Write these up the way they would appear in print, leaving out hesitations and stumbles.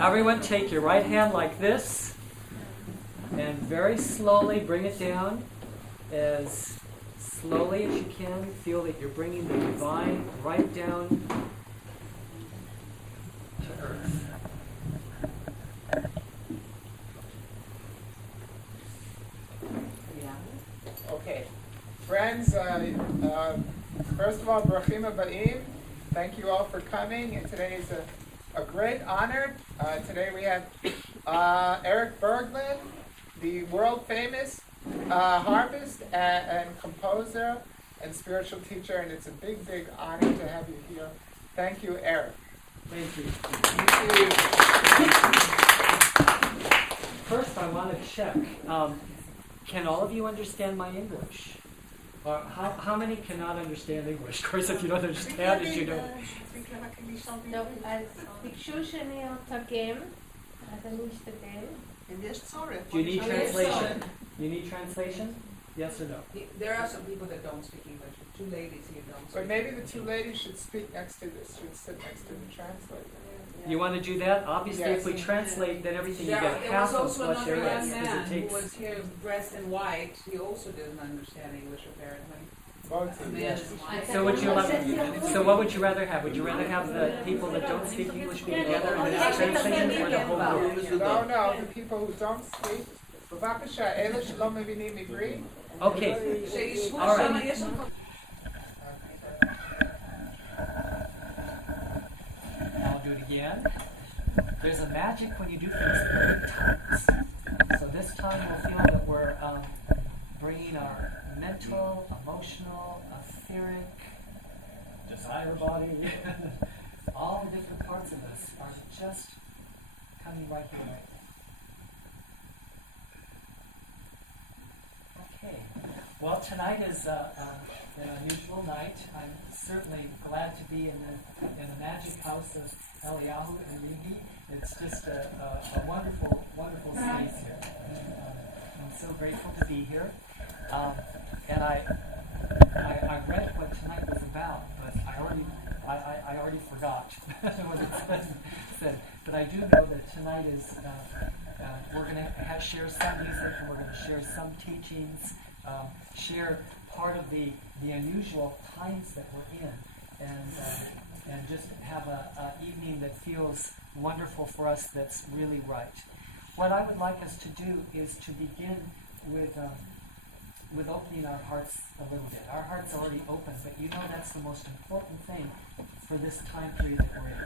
Everyone take your right hand like this and very slowly bring it down as slowly as you can. Feel that you're bringing the divine right down to earth. Okay. Friends, first of all, Brachim Ha'Baim. Thank you all for coming. And today is a great honor. Today we have Erik Berglund, the world famous harpist and composer and spiritual teacher. And it's a big, big honor to have you here. Thank you, Erik. Thank you. Thank you. First, I want to check. Can all of you understand my English? Or how many cannot understand English? Of course, if you don't understand it, you don't. טוב, אז ביקשו שאני אתרגם, אז אני אשתדל. Do you need translation? You need translation? Yes or no? There are some people that don't speak English. Two ladies here don't speak But maybe the two ladies should speak next to this, should sit next to the translator. You want to do that? Obviously, Yes. if we translate, then everything you There get half was of also what another there young is, because man it who takes. was here dressed in white. He also doesn't understand English apparently. Both A of man you. in white. So would you so what would you rather have? Would you rather have the people that don't speak English be together and then translation, or the whole group? No, the people who don't speak. בבקשה, אלה שלא מבינים עברית. Okay. שישבו All right. שם, יש שם I'll do it again. There's a magic when you do things 3 times. So this time we'll feel that we're bringing our mental, emotional, etheric, desire body, all the different parts of us are just coming right here, right now. Okay. Well, tonight is an unusual night. I'm certainly glad to be in the magic house of Eliyahu and Rihi. It's just a wonderful, wonderful space here. I'm so grateful to be here. And I read what tonight was about, but I already forgot what it said. But I do know that tonight is we're going to share some music, and we're going to share some teachings, share part of the unusual times that we're in, and just have an evening that feels wonderful for us, that's really right. What I would like us to do is to begin with opening our hearts a little bit. Our hearts are already open, but you know that's the most important thing for this time period that we're in.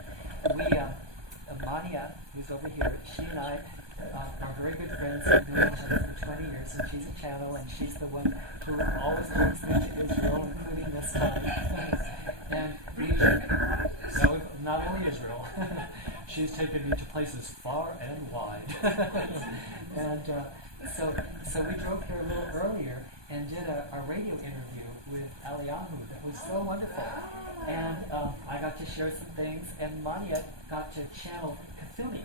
Mania, who's over here, she and I are very good friends. We've known each other for 20 years, and she's a channel, and she's the one who always brings me to Israel, including this time. And no, not only Israel. She's taken me to places far and wide. And so we drove here a little earlier and did a radio interview with Eliyahu that was so wonderful. And I got to share some things, and Mania got to channel Kathumi.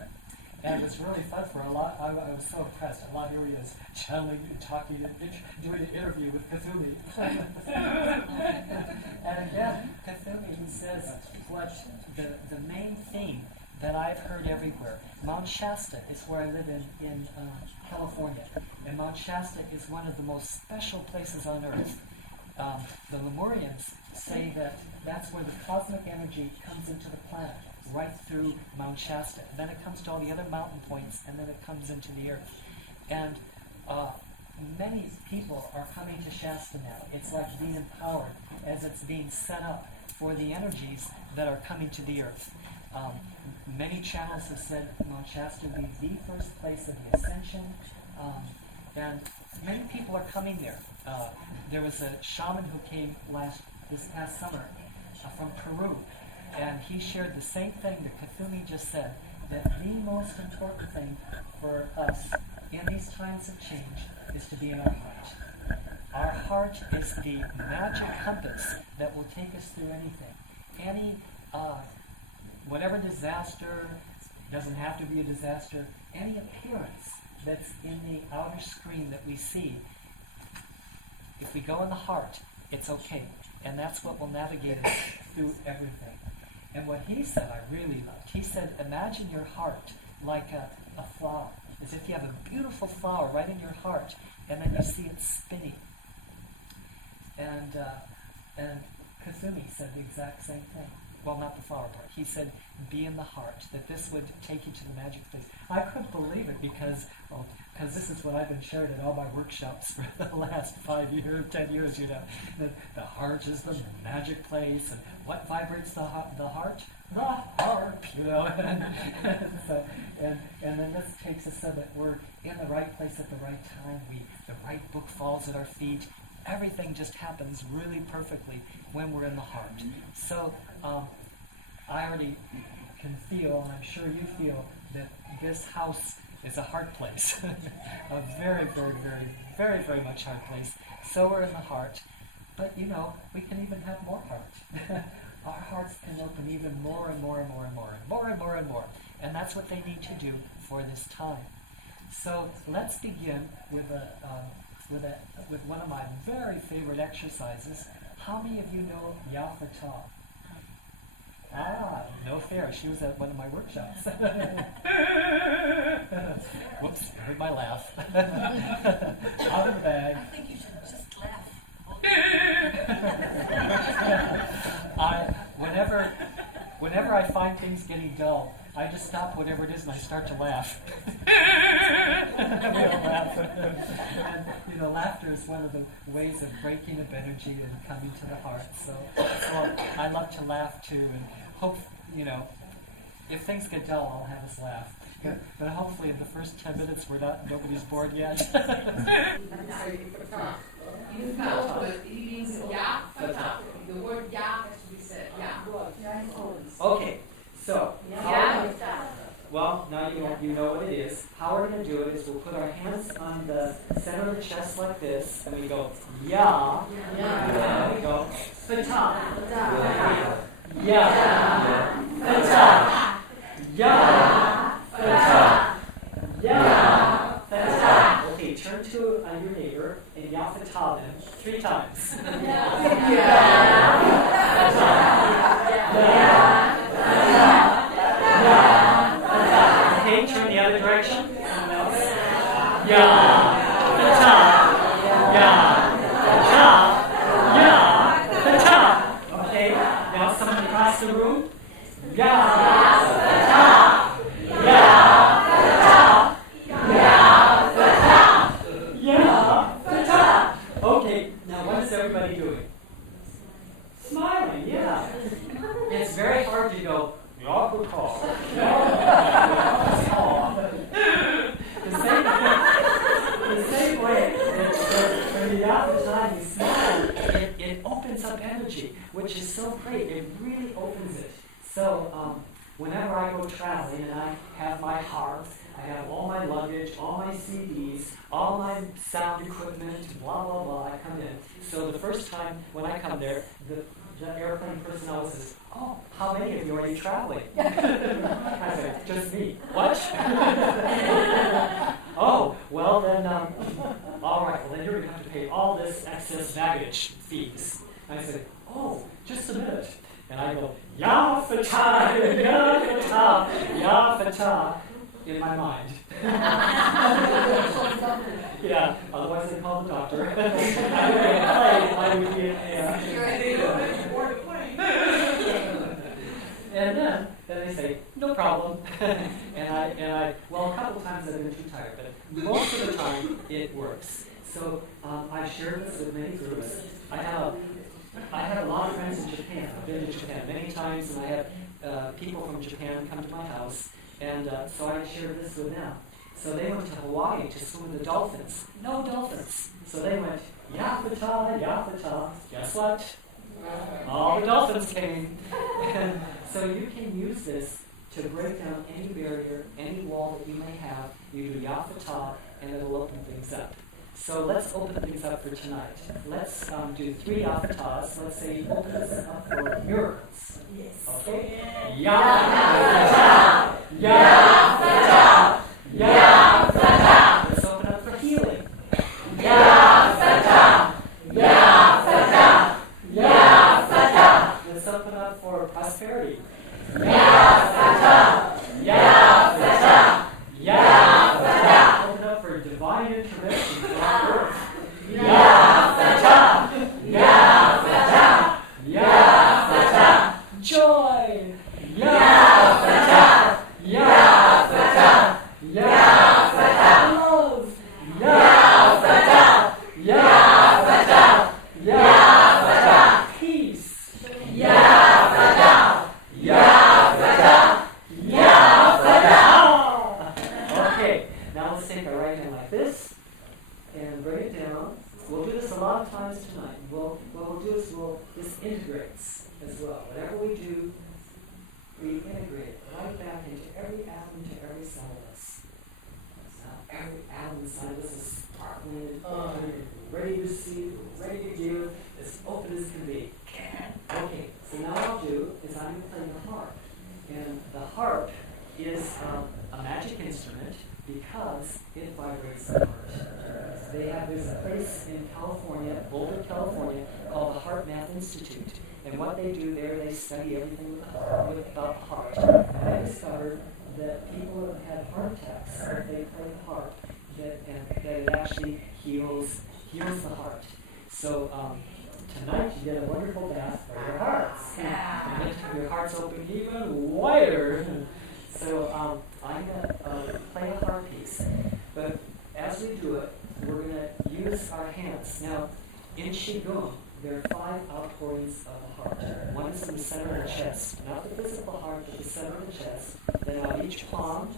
And it was really fun for a lot. I was so impressed. A lot here he is channeling and talking and doing an interview with Kathumi. And again, Kathumi, he says what the main theme that I've heard everywhere. Mount Shasta is where I live in California. And Mount Shasta is one of the most special places on earth. The Lemurians say that that's where the cosmic energy comes into the planet, right through Mount Shasta. And then it comes to all the other mountain points, and then it comes into the earth. And many people are coming to Shasta now. It's like being empowered as it's being set up for the energies that are coming to the earth. Many channels have said Mount Shasta will be the first place of the ascension, and many people are coming there. There was a shaman who came this past summer from Peru, and he shared the same thing that Kathumi just said, that the most important thing for us in these times of change is to be in our heart. Our heart is the magic compass that will take us through anything. Whatever disaster, doesn't have to be a disaster, any appearance that's in the outer screen that we see, if we go in the heart, it's okay. And that's what will navigate us through everything. And what he said I really loved. He said, imagine your heart like a flower, as if you have a beautiful flower right in your heart, and then you see it spinning. And Kazumi said the exact same thing. Well, not the flower part. He said, be in the heart, that this would take you to the magic place. I couldn't believe it because this is what I've been sharing in all my workshops for the last 5 years, 10 years, that the heart is the magic place, and what vibrates the heart? The harp, and then this takes us so that we're in the right place at the right time, the right book falls at our feet. Everything just happens really perfectly when we're in the heart. So I already can feel, and I'm sure you feel, that this house is a heart place. A very, very, very, very, very much heart place. So we're in the heart. But, we can even have more heart. Our hearts can open even more and more and more and more and more and more and more. And that's what they need to do for this time. So let's begin with one of my very favorite exercises. How many of you know Yafata? No fair. She was at one of my workshops. Whoops, I heard my laugh. Out of the bag. I think you should just laugh. Whenever I find things getting dull, I just stop whatever it is and I start to laugh. We all laugh. And, laughter is one of the ways of breaking up energy and coming to the heart. So I love to laugh too, and hope, if things get dull, I'll have us laugh. But hopefully in the first 10 minutes nobody's bored yet. You felt, but it means ya, fata. The word ya has to be said. Ya. Okay, so well, now you know what it is. How we're going to do it is we'll put our hands on the center of the chest like this, and we go ya, and we go fata, ya, fata, ya, fata, ya, fata. Okay, turn to your neighbor and ya fata them 3 times. Okay, turn the other direction. Someone else. Ya, fata, ya, fata, ya, fata. Okay, now someone across the room. Ya, fata, ya, fata, ya, fata, ya, fata. Okay, now what is everybody doing? Smiling, yeah. It's very hard to go, ya, fata, the same way that when the Yafata you smile, it opens up energy, which is so great. It really opens it. So whenever I go traveling and I have my harp, I have all my luggage, all my CDs, all my sound equipment, blah, blah, blah, I come in. So the first time when I come there, the airplane person always says, oh, how many of you are you traveling? I say, just me. What? Oh, well then, all right, well then you're going to have to pay all this excess baggage fees. And I said, oh, just a minute. And I go, ya fata, ya fata, ya fata, in my mind. Yeah, otherwise they call the doctor. I would be And then they say, no problem. and I, well, a couple times I've been too tired, but most of the time it works. So I've shared this with many groups. I have a lot of friends in Japan. I've been to Japan many times, and I have people from Japan come to my house, and so I shared this with them. So they went to Hawaii to swim with the dolphins. No dolphins. So they went, Yafata, Yafata. Guess what? All the dolphins came. So you can use this to break down any barrier, any wall that you may have. You do Yafata, and it'll open things up. So let's open things up for tonight. Let's do 3 Yafatas. Let's say you open this up for miracles. Yes. Okay? Yafata! Yafata! Yafata! Let's open up for healing. Yafata! Yafata! Yafata! Let's open up for prosperity. we do, we integrate right back into every atom, to every cell of us. Now, every atom inside of us is sparkling, ready to receive, ready to give, as open as can be. Okay, so now what I'll do is I'm going to play the harp. And the harp is a magic instrument because it vibrates the heart. There's a place in California, Boulder, California, called the Harp Math Institute. And what they do there, they study everything about the heart. And I discovered that people who have had heart attacks, if they play the harp, that it actually heals the heart. So tonight you get a wonderful bath for your hearts. And your hearts open even wider. So I'm going to play a harp piece. But as we do it, we're going to use our hands. Now, in Qigong, there are 5 outpourings of the heart. One is in the center of the chest. Not the physical heart, but the center of the chest. Then out each palm,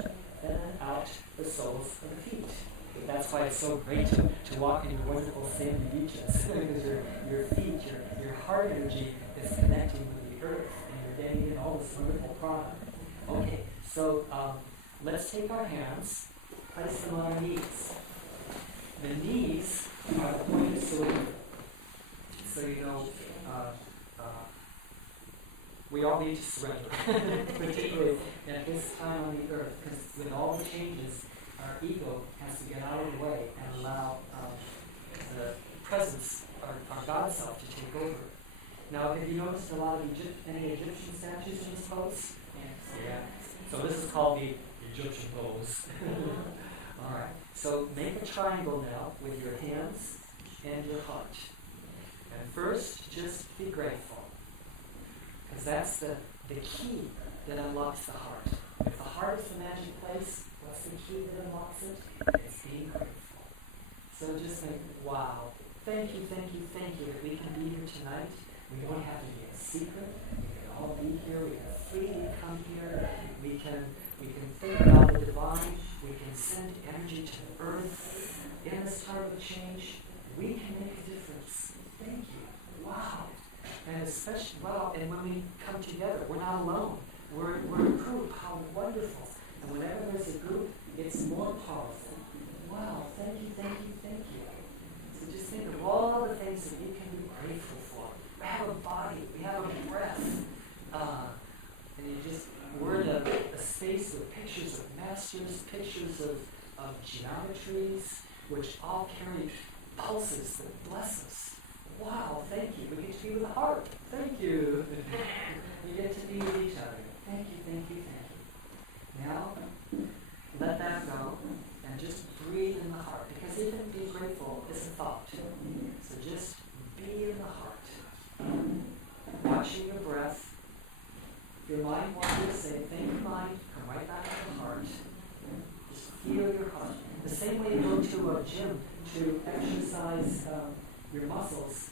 and then out the soles of the feet. That's why it's so great to walk in your wonderful sandy beaches. Because your feet, your heart energy is connecting with the earth, and you're getting in all this wonderful prana. Okay, so let's take our hands, place them on our knees. The knees are the point of surrender. So you know, we all need to surrender, particularly at this time on the earth, because with all the changes, our ego has to get out of the way and allow the presence, our God self, to take over. Now, have you noticed a lot of any Egyptian statues in this pose? Yeah. So this is called the Egyptian pose. All right. So make a triangle now with your hands and your heart. And first, just be grateful. Because that's the key that unlocks the heart. If the heart is the magic place, what's the key that unlocks it? It's being grateful. So just think, wow, thank you that we can be here tonight. We don't have to be a secret. We can all be here. We can freely come here. We can think about the divine. We can send energy to the earth. In this time of change, we can make a difference. Thank you. Wow. And especially, wow, and when we come together, we're not alone. We're a group. How wonderful. And whenever there's a group, it's more powerful. Wow, thank you. So just think of all the things that we can be grateful for. We have a body, we have a breath. And we're in a space with pictures of masters, pictures of geometries, which all carry pulses that bless us. Wow, thank you. We get to be with the harp. Thank you. You get to be with each other. Thank you. Now, let that go and just breathe in the heart. Because even being grateful is a thought. So just be in the heart. Watching your breath. Your mind wants you to say, thank you, mind. Come right back to the heart. Just feel your heart. The same way you go to a gym to exercise your muscles,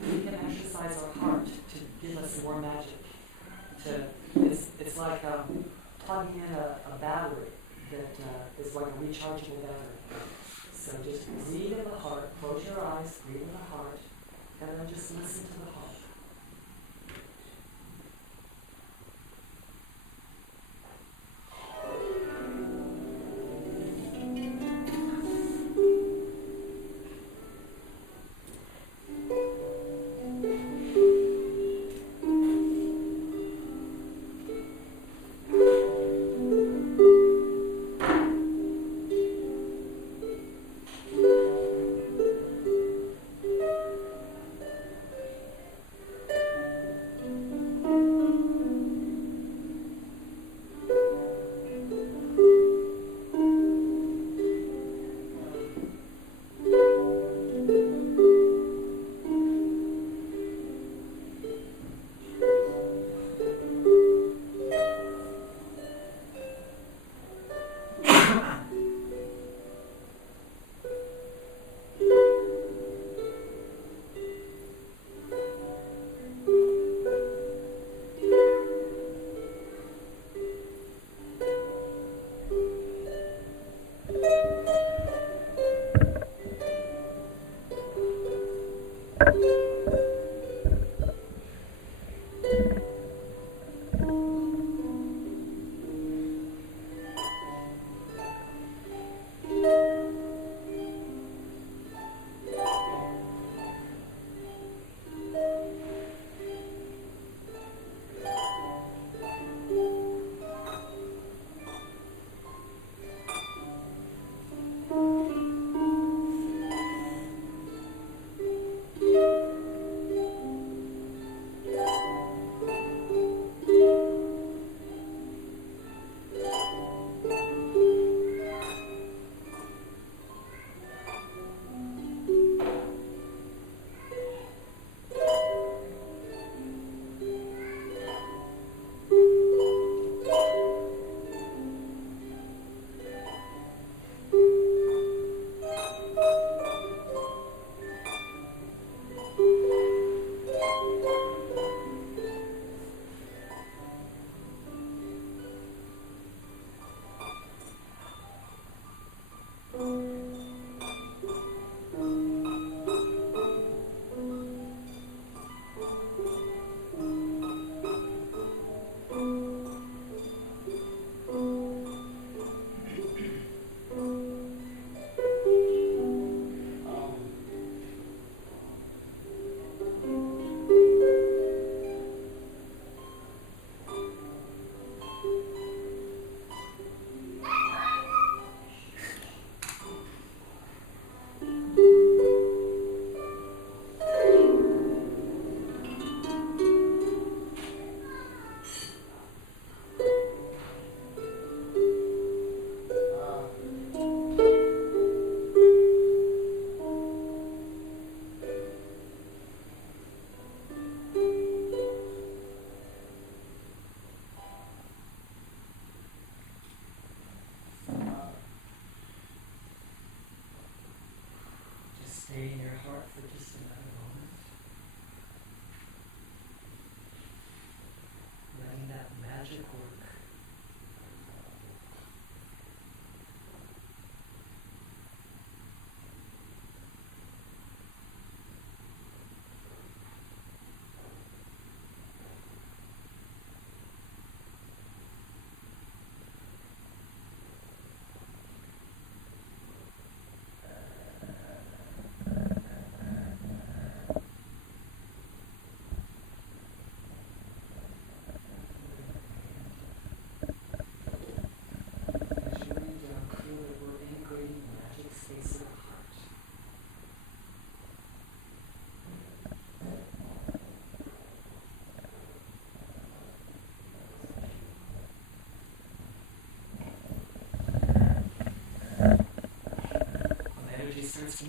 we can exercise our heart to give us more magic. It's like plugging in a battery that is like a rechargeable battery. So just breathe in the heart, close your eyes, breathe in the heart, and then just listen to the heart.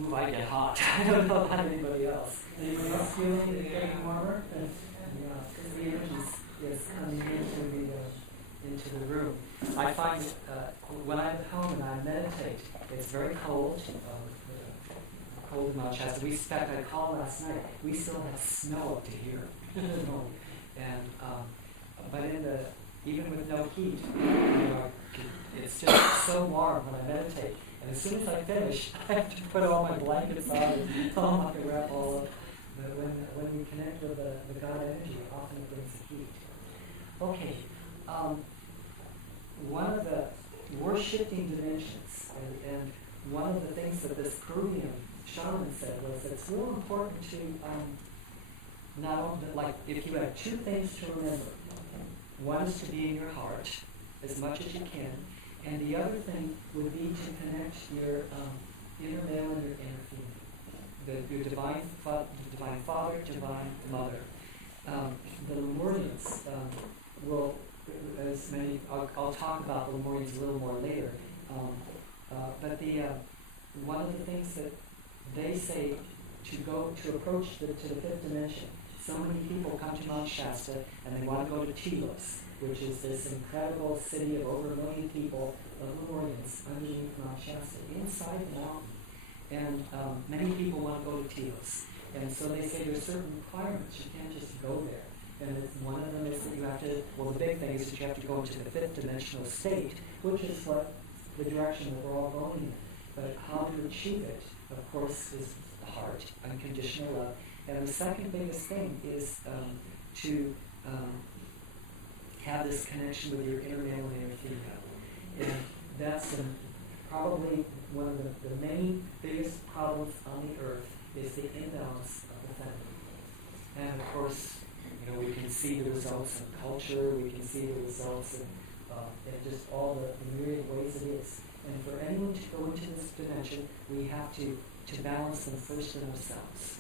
Ooh, I get hot. I don't know about anybody else. Anybody else feeling it getting warmer? Yeah, because the energy is coming into the room. I find when I'm at home and I meditate, it's very cold. Cold in Mount Shasta. In fact, I called last night. We still have snow up to here. And but even with no heat, it's just so warm when I meditate. And as soon as I finish, I have to put all my blankets on and all my wrap all up. But when we connect with the God energy, often it brings heat. Okay, we're shifting dimensions, and one of the things that this Peruvian shaman said was that it's real important to not only, like, if you have two things to remember, one is to be in your heart as much as you can, and the other thing would be to connect your inner male and your inner female, your divine father, divine mother. The Lemurians will, as many, I'll talk about the Lemurians a little more later, but one of the things that they say to approach to the fifth dimension. So many people come to Mount Shasta and they want to go to Telos, which is this incredible city of over 1 million people of Lemurians underneath Mount Shasta, inside the mountain. And many people want to go to Telos. And so they say there's certain requirements. You can't just go there. And one of them is that you have to, well, the big thing is that you have to go into the fifth dimensional state, which is what the direction that we're all going in. But how to achieve it, of course, is the heart, unconditional love. And the second biggest thing is to have this connection with your inner male and inner female. And that's probably one of the main biggest problems on the earth is the imbalance of the feminine. And of course, we can see the results in culture, we can see the results in just all the myriad ways it is. And for anyone to go into this dimension, we have to balance them first in ourselves.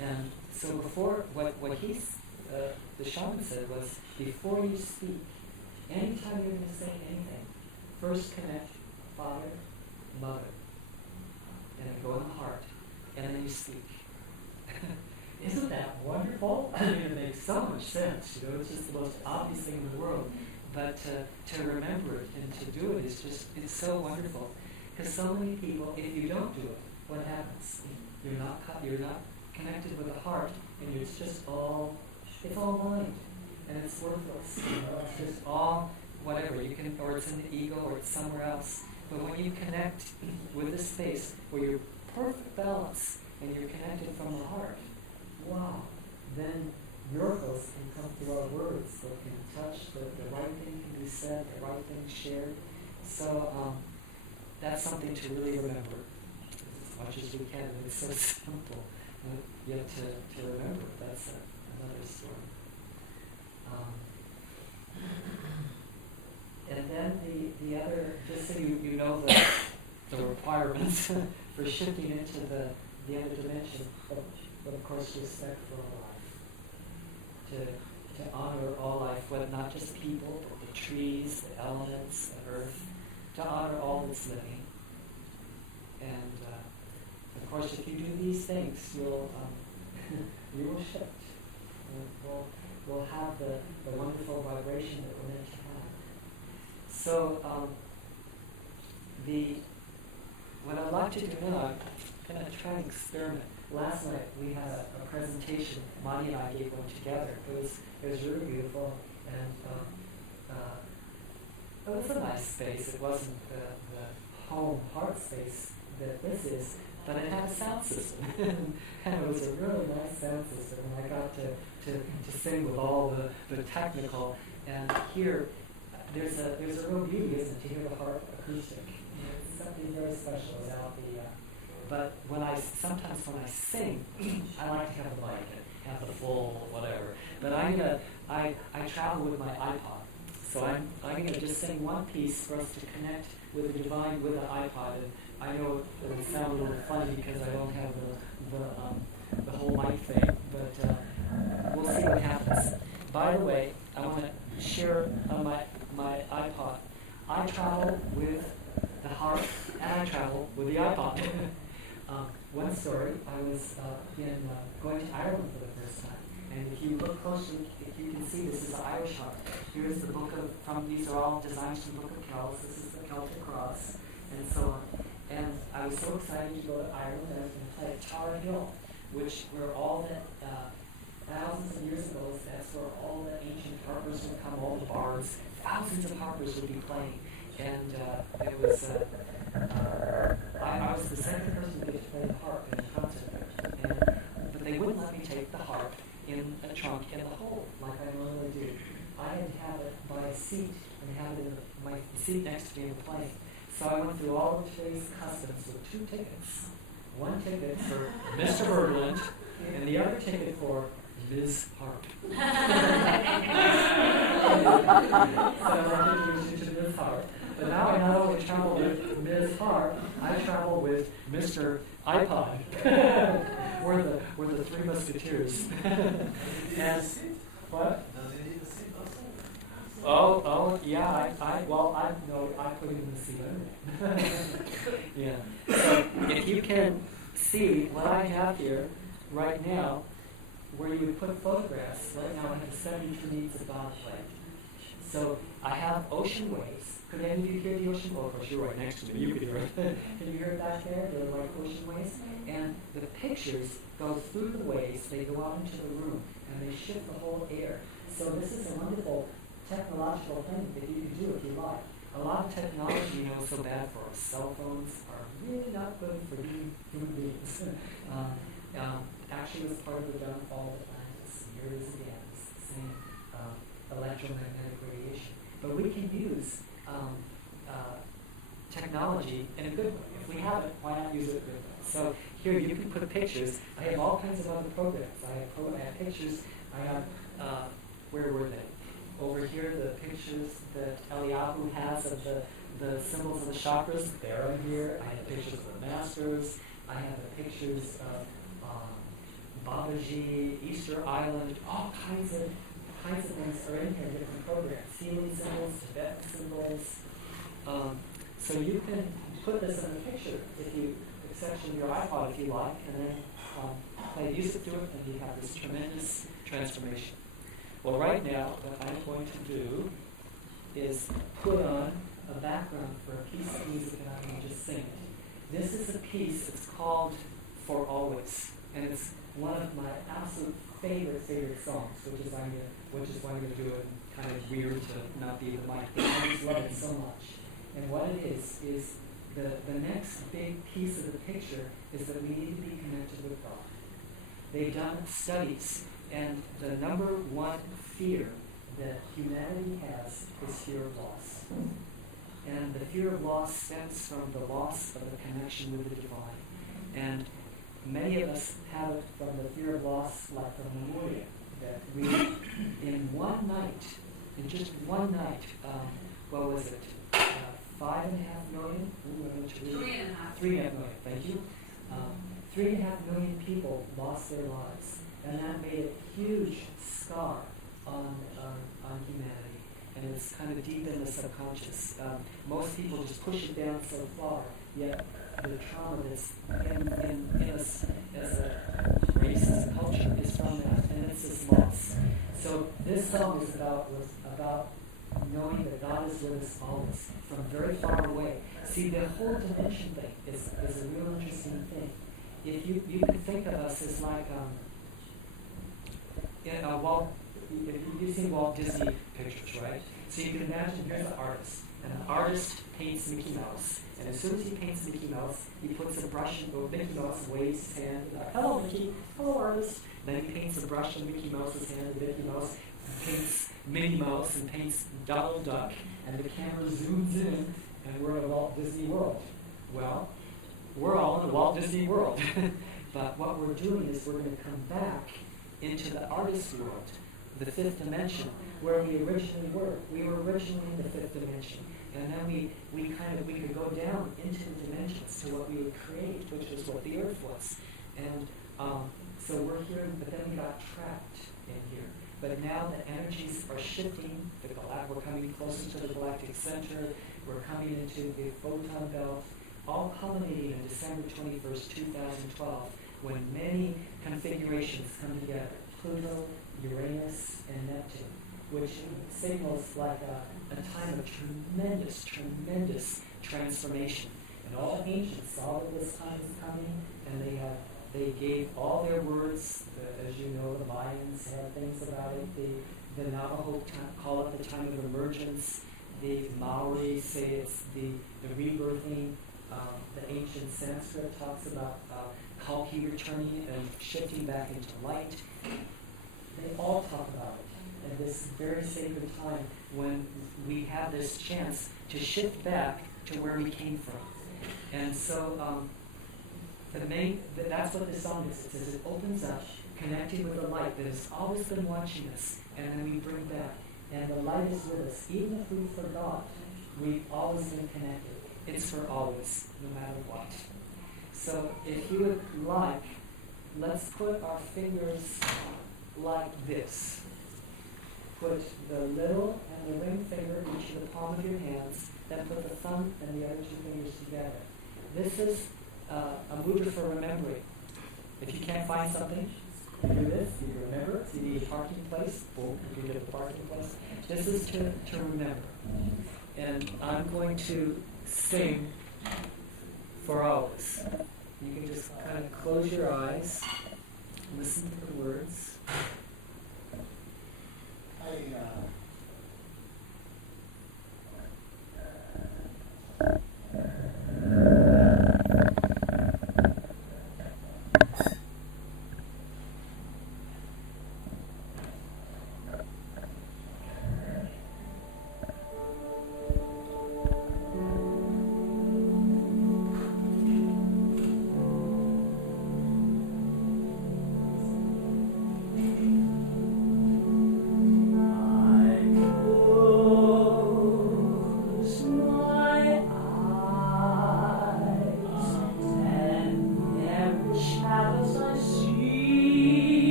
And so before, what the shaman said was, before you speak, anytime you're going to say anything, first connect father, mother, and then go in the heart, and then you speak. Isn't that wonderful? I mean, it makes so much sense. It's just the most obvious thing in the world. But to remember it and to do it is it's so wonderful. Because so many people, if you don't do it, what happens? You're not connected with the heart, and it's all mind, and it's worthless. It's just all whatever you can, or it's in the ego, or it's somewhere else. But when you connect with this space where you're perfect balance and you're connected from the heart, wow, then miracles can come through our words. They can touch, the right thing can be said, the right thing shared. So that's something to really remember as much as we can. It's so simple, yet to remember. That's another story. And then the other, just so you know the requirements for shifting into the other dimension, but of course respect for all life. To honor all life, whether not just people, but the trees, the elements, the earth, to honor all that's living. And of course, if you do these things, you will shift. We'll have the wonderful vibration that we're meant to have. So what I'd like to do now, I'm going to try and experiment. Last night we had a presentation. Monty and I gave one together. It was really beautiful, and it was a nice space. It wasn't the home heart space that this is, but it had a sound system, and it was a really nice sound system. And I got to sing with all the technical. And here, there's a real beauty, isn't it, to hear the harp acoustic. It's something very special about the. But sometimes when I sing, I like to have the mic and have the full whatever. But I travel with my iPod, so I'm going to just sing one piece for us to connect with the divine with the iPod. And I know it will sound a little funny because I don't have the whole mic thing, but we'll see what happens. By the way, I want to share on my iPod. I travel with the harp and I travel with the iPod. One story, I was going to Ireland for the first time. And if you look closely, if you can see, this is the Irish harp. Here's the book of, these are all designs from the Book of Kells. This is the Celtic Cross, and so on. And I was so excited to go to Ireland that I was going to play at Tower Hill, which were all that, thousands of years ago, that's where all the ancient harpers would come, all the bards. Thousands of harpers would be playing. And it was, I was the second person to get to play the harp in the concert. But they wouldn't let me take the harp in a trunk in the hole like I normally do. I had to have it by a seat and have it in my seat next to me in the plane. So I went through all of today's customs with 2 tickets. One ticket for Mr. Berglund and the other ticket for Ms. Harp. So I introduced you to Ms. Harp. But now I not only travel with Ms. Harp, I travel with Mr. iPod. We're the 3 musketeers. And what? Yeah, I put him in the seat. Yeah. So if you can see what I have here right now, where you would put photographs, right now I have 72 needs of Bob plate. So I have ocean waves. Could any of you hear the ocean? Well, of course, you're right next to me. You can hear it. Can you hear it back there? They're like ocean waves. And the pictures go through the waves. They go out into the room, and they shift the whole air. So this is a wonderful technological thing that you can do if you like. A lot of technology, is so bad for us. Cell phones are really not good for human beings. Actually, it was part of the downfall of the planet. Years again, it's the same electromagnetic radiation. But we can use technology in a good way. If we have it, why not use it good way? So here you can put pictures. I have all kinds of other programs. I have pictures. I have, where were they? Over here, the pictures that Eliyahu has of the symbols of the chakras, they're in here. I have pictures of the masters. I have the pictures of Babaji, Easter Island, all kinds of things are in here, different programs. Healing symbols, Tibetan symbols. So you can put this in a picture if you section your iPod if you like, and then play music to it, and you have this tremendous transformation. Well, right now, what I'm going to do is put on a background for a piece of music, and I'm going to just sing it. This is a piece, it's called For Always, and it's one of my absolute favorite songs, which is why I'm going to do it kind of weird to not be the mic, but I just love it so much. And what it is the next big piece of the picture is that we need to be connected with God. They've done studies, and the number one fear that humanity has is fear of loss. And the fear of loss stems from the loss of the connection with the divine. And many of us have it from the fear of loss, like from Lemuria, that we, in one night, in just one night, what was it? 5.5 million? 3.5. 3.5 million, thank you. 3.5 million people lost their lives, and that made a huge scar on humanity, and it's kind of deep in the subconscious. Most people just push it down so far, yet the trauma that's in us as a race, as a culture, is from that, and it's this loss. So this song was about knowing that God is with us always, from very far away. See, the whole dimension thing is a real interesting thing. If you can think of us as like if you've seen Walt Disney pictures, right? So you can imagine here's an artist, and an artist paints Mickey Mouse, and as soon as he paints Mickey Mouse, he puts a brush in Mickey Mouse, waves his hand, like, hello Mickey, hello artist. And then he paints a brush in Mickey Mouse's hand, and Mickey Mouse paints Minnie Mouse and paints Donald Duck, and the camera zooms in, and we're in a Walt Disney World. Well, we're all in a Walt Disney World. But what we're doing is we're going to come back into the artist world, the fifth dimension, where we originally were. We were originally in the fifth dimension. And then we could go down into the dimensions to what we would create, which is what the earth was. And so we're here, but then we got trapped in here. But now the energies are shifting. We're coming closer to the galactic center. We're coming into the photon belt. all culminating on December 21st, 2012, when many configurations come together, Pluto, Uranus, and Neptune, which signals like a time of tremendous, tremendous transformation. And all the ancients saw that this time was coming, and they gave all their words. As you know, the Mayans had things about it. The Navajo call it the time of emergence. The Maori say it's the rebirthing. The ancient Sanskrit talks about Kalki returning and shifting back into light. They all talk about it at this very sacred time when we have this chance to shift back to where we came from. And so that's what this song is. It says it opens up, connecting with the light that has always been watching us, and then we bring back. And the light is with us. Even if we forgot, we've always been connected. It's for always, no matter what. So if you would like, let's put our fingers like this. Put the little and the ring finger each in the palm of your hands, then put the thumb and the other two fingers together. This is a mudra for remembering. If you can't find something, you do this, you remember. If you need a parking place, boom, you can get a parking place. This is to remember. And I'm going to sing for always. You can just kind of close your eyes, listen to the words.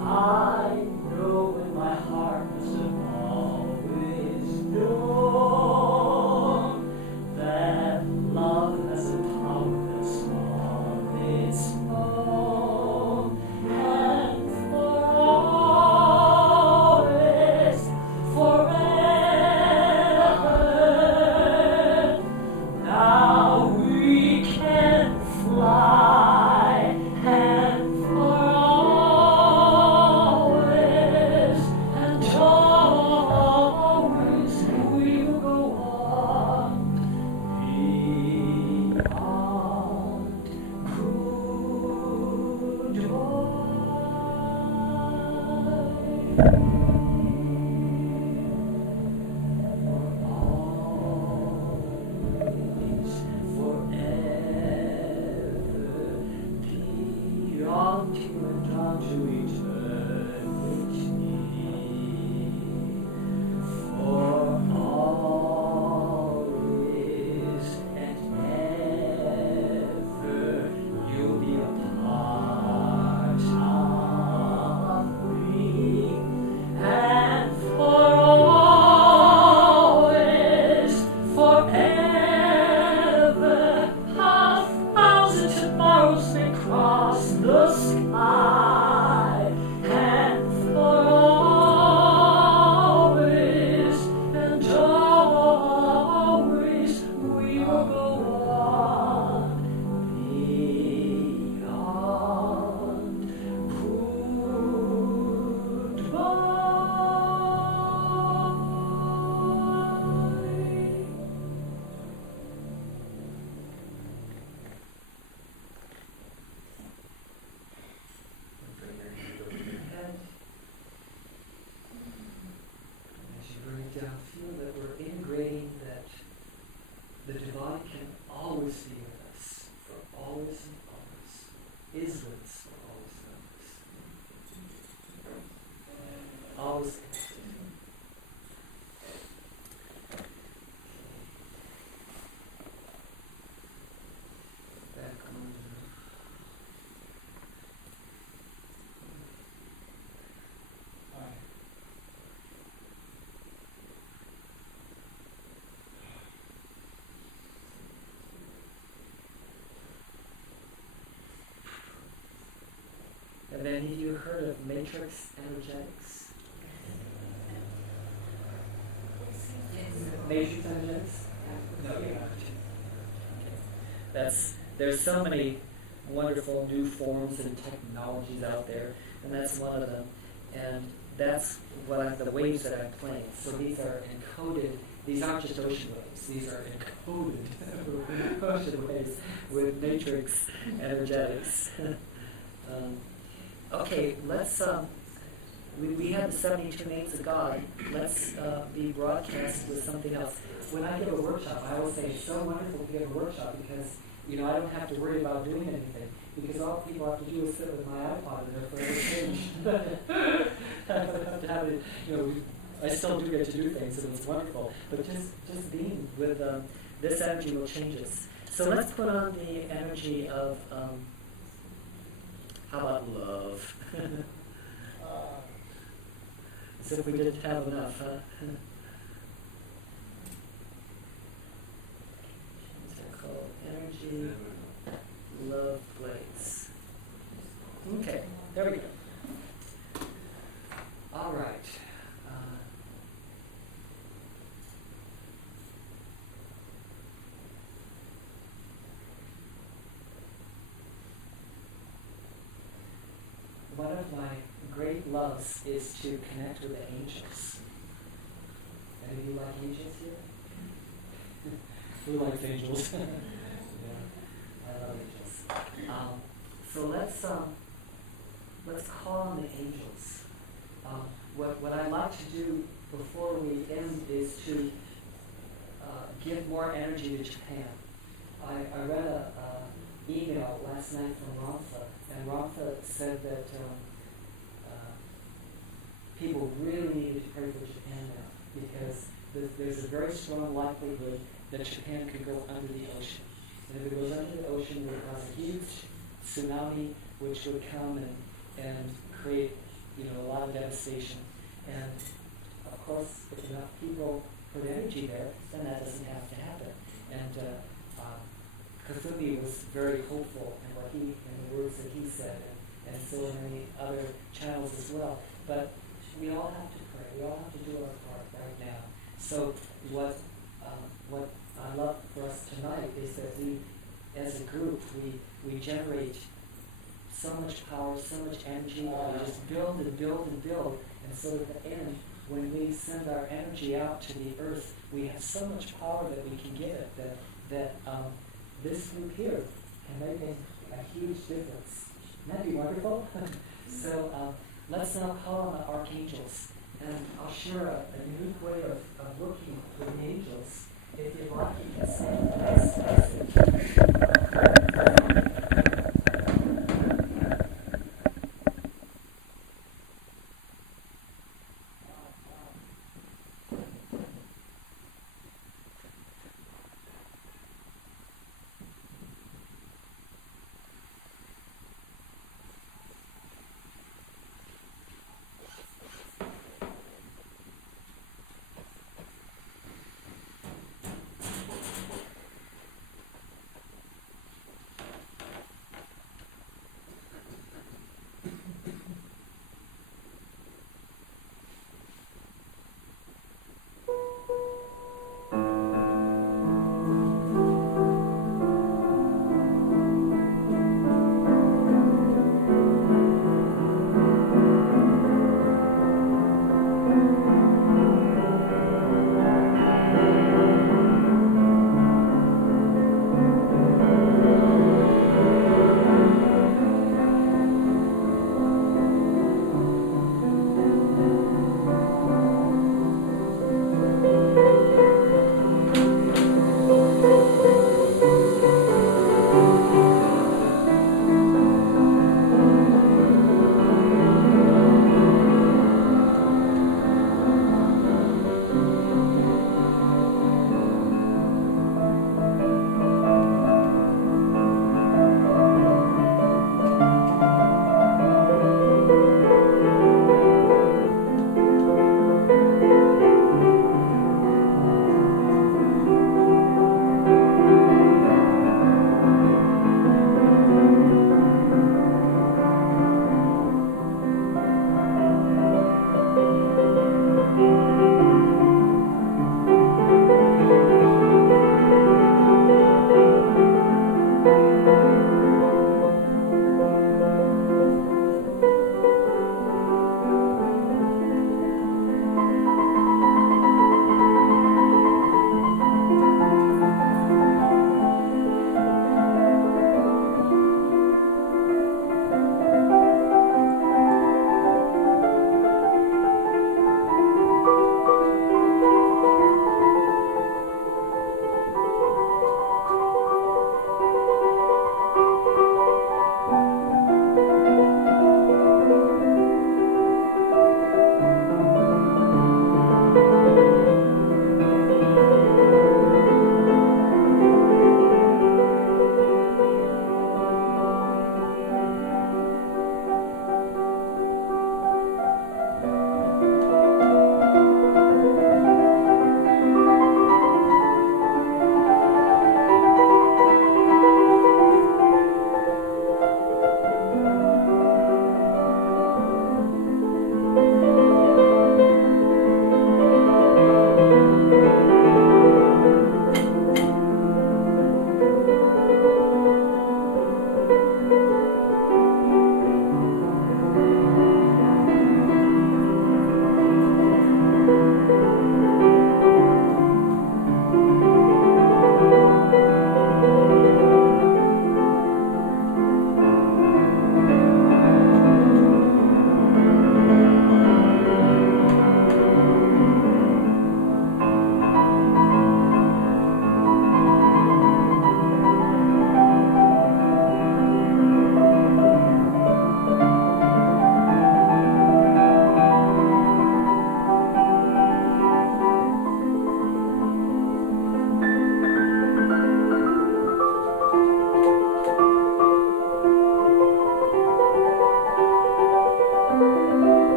I know in my heart is a Berglund. All right. And then have you heard of matrix energetics? Matrix energetics? No, you haven't. Okay. There's so many wonderful new forms and technologies out there, and that's one of them. And that's the waves that I'm playing. So these are encoded. These aren't just ocean waves. These are encoded ocean waves with matrix energetics. Okay, let's. We have the 72 names of God. Let's be broadcast with something else. When I give a workshop, I always say it's so wonderful to give a workshop because I don't have to worry about doing anything because all people have to do is sit with my iPod and they're forever changed. I don't have to have it, I still do get to do things and it's wonderful. But just being with this energy will change us. So let's put on the energy of how about love? As if we didn't have enough, huh? These are called energy love blades. Okay, there we go. All right. One of my great loves is to connect with the angels. Any of you like angels here? Who likes angels? Yeah, I love angels. So let's call on the angels. What I'd like to do before we end is to give more energy to Japan. I read an email last night from Ramtha, and Ramtha said that people really need to pray for Japan now because there's a very strong likelihood that Japan could go under the ocean. And if it goes under the ocean, it would cause a huge tsunami, which would come and create a lot of devastation. And of course, if enough people put energy there, then that doesn't have to happen. And Kafumi was very hopeful in the words that he said, and so many other channels as well. But we all have to pray. We all have to do our part right now. So what I love for us tonight is that we, as a group, we generate so much power, so much energy. We just build and build and build, and so at the end, when we send our energy out to the earth, we have so much power that we can give it that this group here can make a huge difference. Wouldn't that be wonderful? So let's now call on the archangels, and I'll share a unique way of working with the angels. If you like, you can say the next message.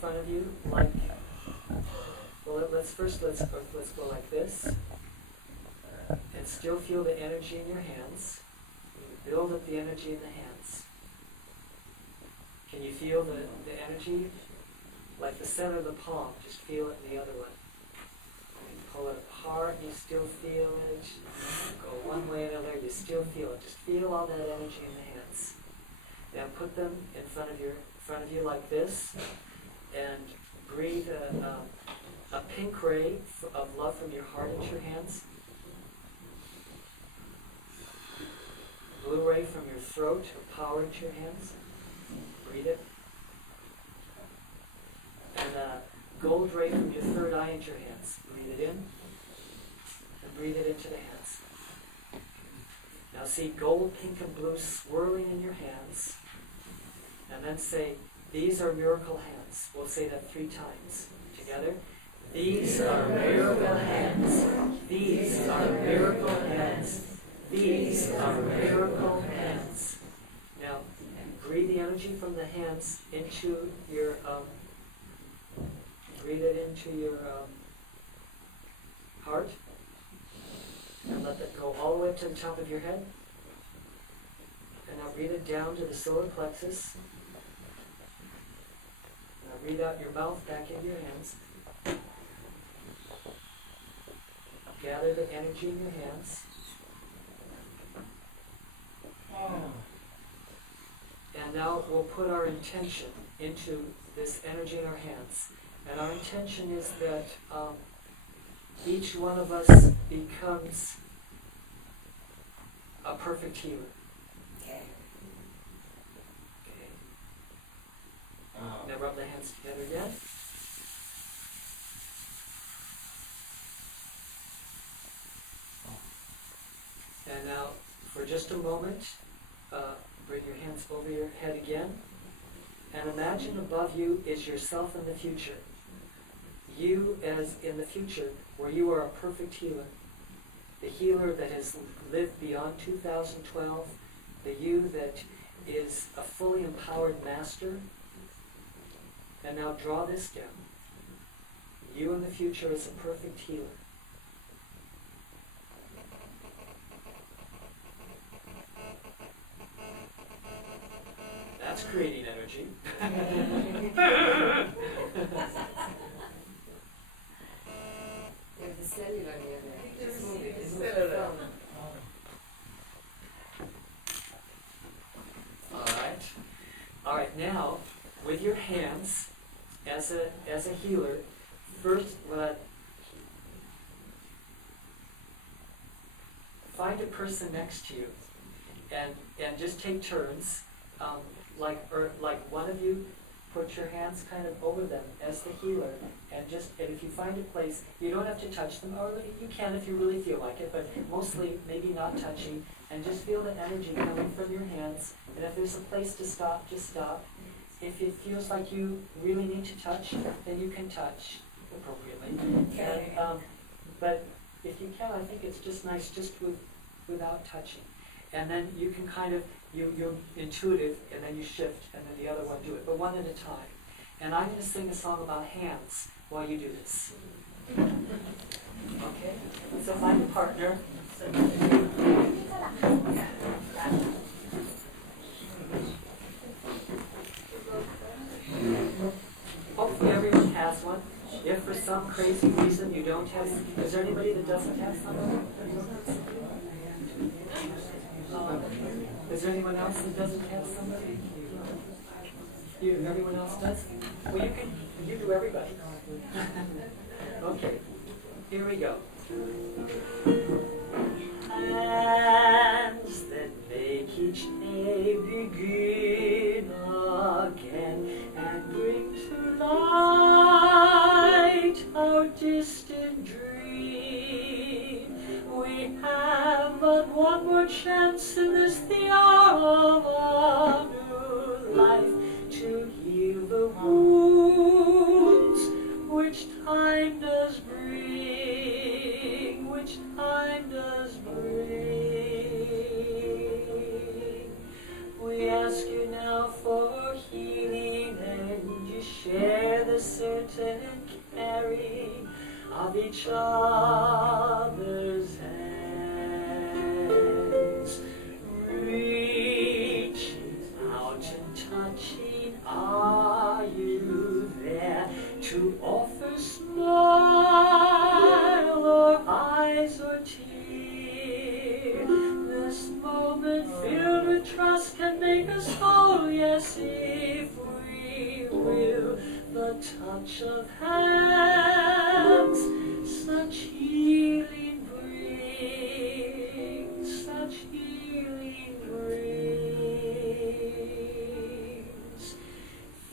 front of you, like, well, let's go like this, and still feel the energy in your hands. Build up the energy in the hands. Can you feel the energy? Like the center of the palm, just feel it in the other one. And pull it apart, you still feel it. Go one way or another, you still feel it. Just feel all that energy in the hands. Now put them in front of you like this, and breathe a pink ray of love from your heart into your hands. Blue ray from your throat of power into your hands. Breathe it. And a gold ray from your third eye into your hands. Breathe it in. And breathe it into the hands. Now see gold, pink, and blue swirling in your hands. And then say, these are miracle hands. We'll say that 3 times. Together. These are miracle hands. These are miracle hands. These are miracle hands. Now, breathe the energy from the hands into your, breathe it into your heart. And let that go all the way up to the top of your head. And now breathe it down to the solar plexus. Now breathe out your mouth back into your hands. Gather the energy in your hands. And now we'll put our intention into this energy in our hands. And our intention is that each one of us becomes a perfect healer. Okay. Now rub the hands together again. And now, for just a moment, bring your hands over your head again. And imagine above you is yourself in the future. You as in the future, where you are a perfect healer. The healer that has lived beyond 2012. The you that is a fully empowered master. And now draw this down. You in the future is a perfect healer. That's creating energy. There's a cellular near there. Just move it. Just move it Cellular. down. All right. Now, with your hands, as a healer, first find a person next to you, and just take turns. Like one of you, put your hands kind of over them as the healer, and if you find a place, you don't have to touch them, or you can if you really feel like it, but mostly maybe not touching, and just feel the energy coming from your hands. And if there's a place to stop, just stop. If it feels like you really need to touch, then you can touch appropriately. Okay. And, but if you can, I think it's just nice just without touching. And then you can kind of, you're intuitive, and then you shift, and then the other one do it, but one at a time. And I'm going to sing a song about hands while you do this. Okay? So find a partner. Hopefully everyone has one. If for some crazy reason you don't have, is there anybody that doesn't have some? Is there anyone else that doesn't have somebody? Everyone else does? Well, you do everybody. Okay, here we go. Hands that make each day begin again and bring to light our distant dream. We have but one more chance in this the hour of our new life to heal the wounds which time does bring, which time does bring. We ask you now for healing, and you share the each other's hands, reaching out and touching. Are you there to offer smile or eyes or tear? This moment filled with trust can make us whole, yes, if we will. The touch of hands, such healing brings, such healing brings.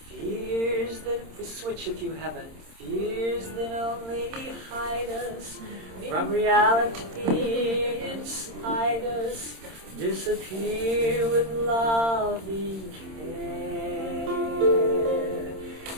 Fears that, switch if you haven't, fears that only hide us from reality inside us, disappear with loving care.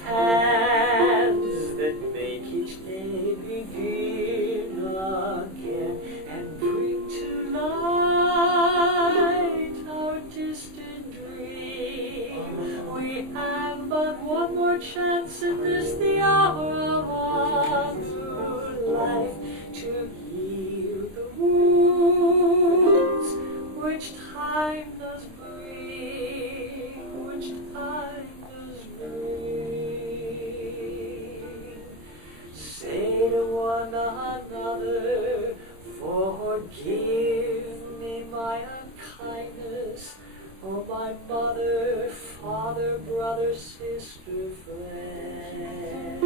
Hands that make each day begin again and bring to light our distant dream. We have but one more chance in this, the hour of our new life, to heal the wounds which time does bring, which time does bring. Say to one another, forgive me my unkindness, oh my mother, father, brother, sister, friend.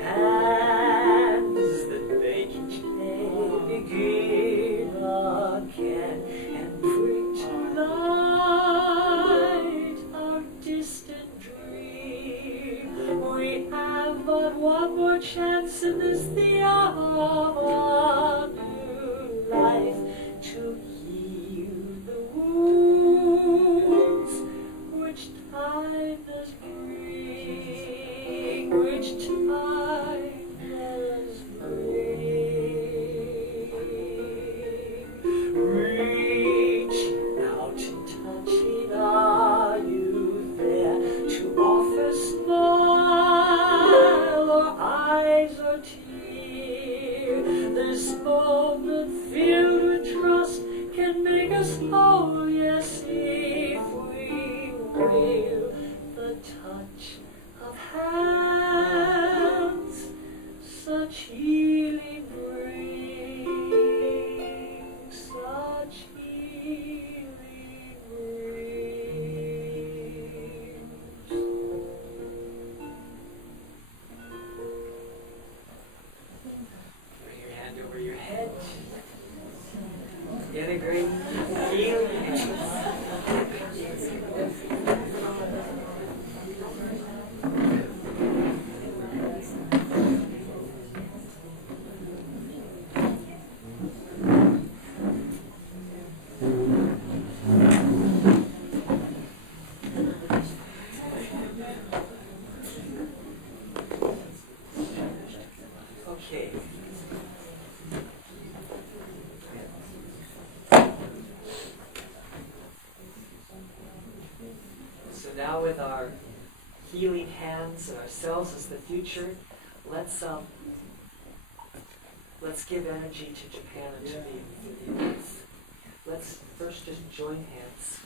Hands that make each day begin again and bring to light our distant dream. We have but one more chance in this, the hour of our new life, to heal the wounds which time does bring, which time does bring. Reach out and touching, are you there to offer smile or eyes or tear? This moment filled with trust can make us whole, yes, if we will. The touch of hands, such healing brings, such healing brings. Bring your hand over your head. Integrate healing. Okay. So now with our healing hands and ourselves as the future, let's give energy to Japan and to the youth. Let's first just join hands.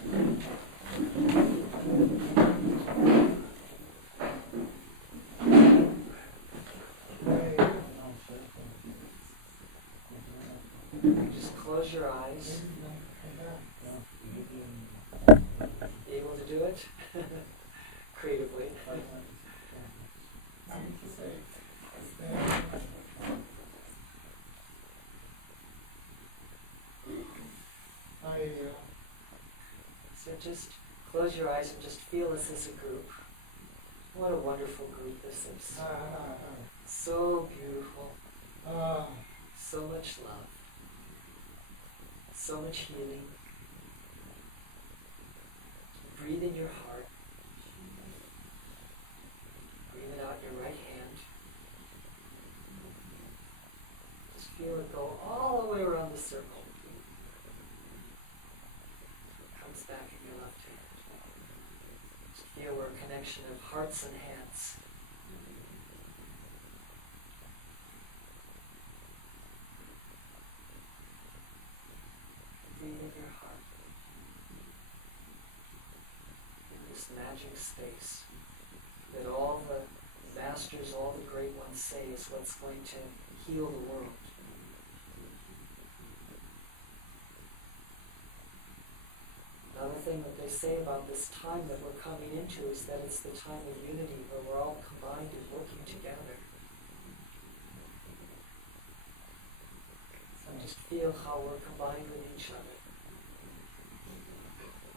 Just close your eyes. Able to do it? Creatively. So just close your eyes and just feel us as a group. What a wonderful group this is. So beautiful. So much love. So much healing. Breathe in your heart. Breathe it out in your right hand. Just feel it go all the way around the circle. Comes back in your left hand. Just feel we're a connection of hearts and hands. magic space that all the masters, all the great ones say is what's going to heal the world. Another thing that they say about this time that we're coming into is that it's the time of unity where we're all combined and working together. So just feel how we're combined with each other.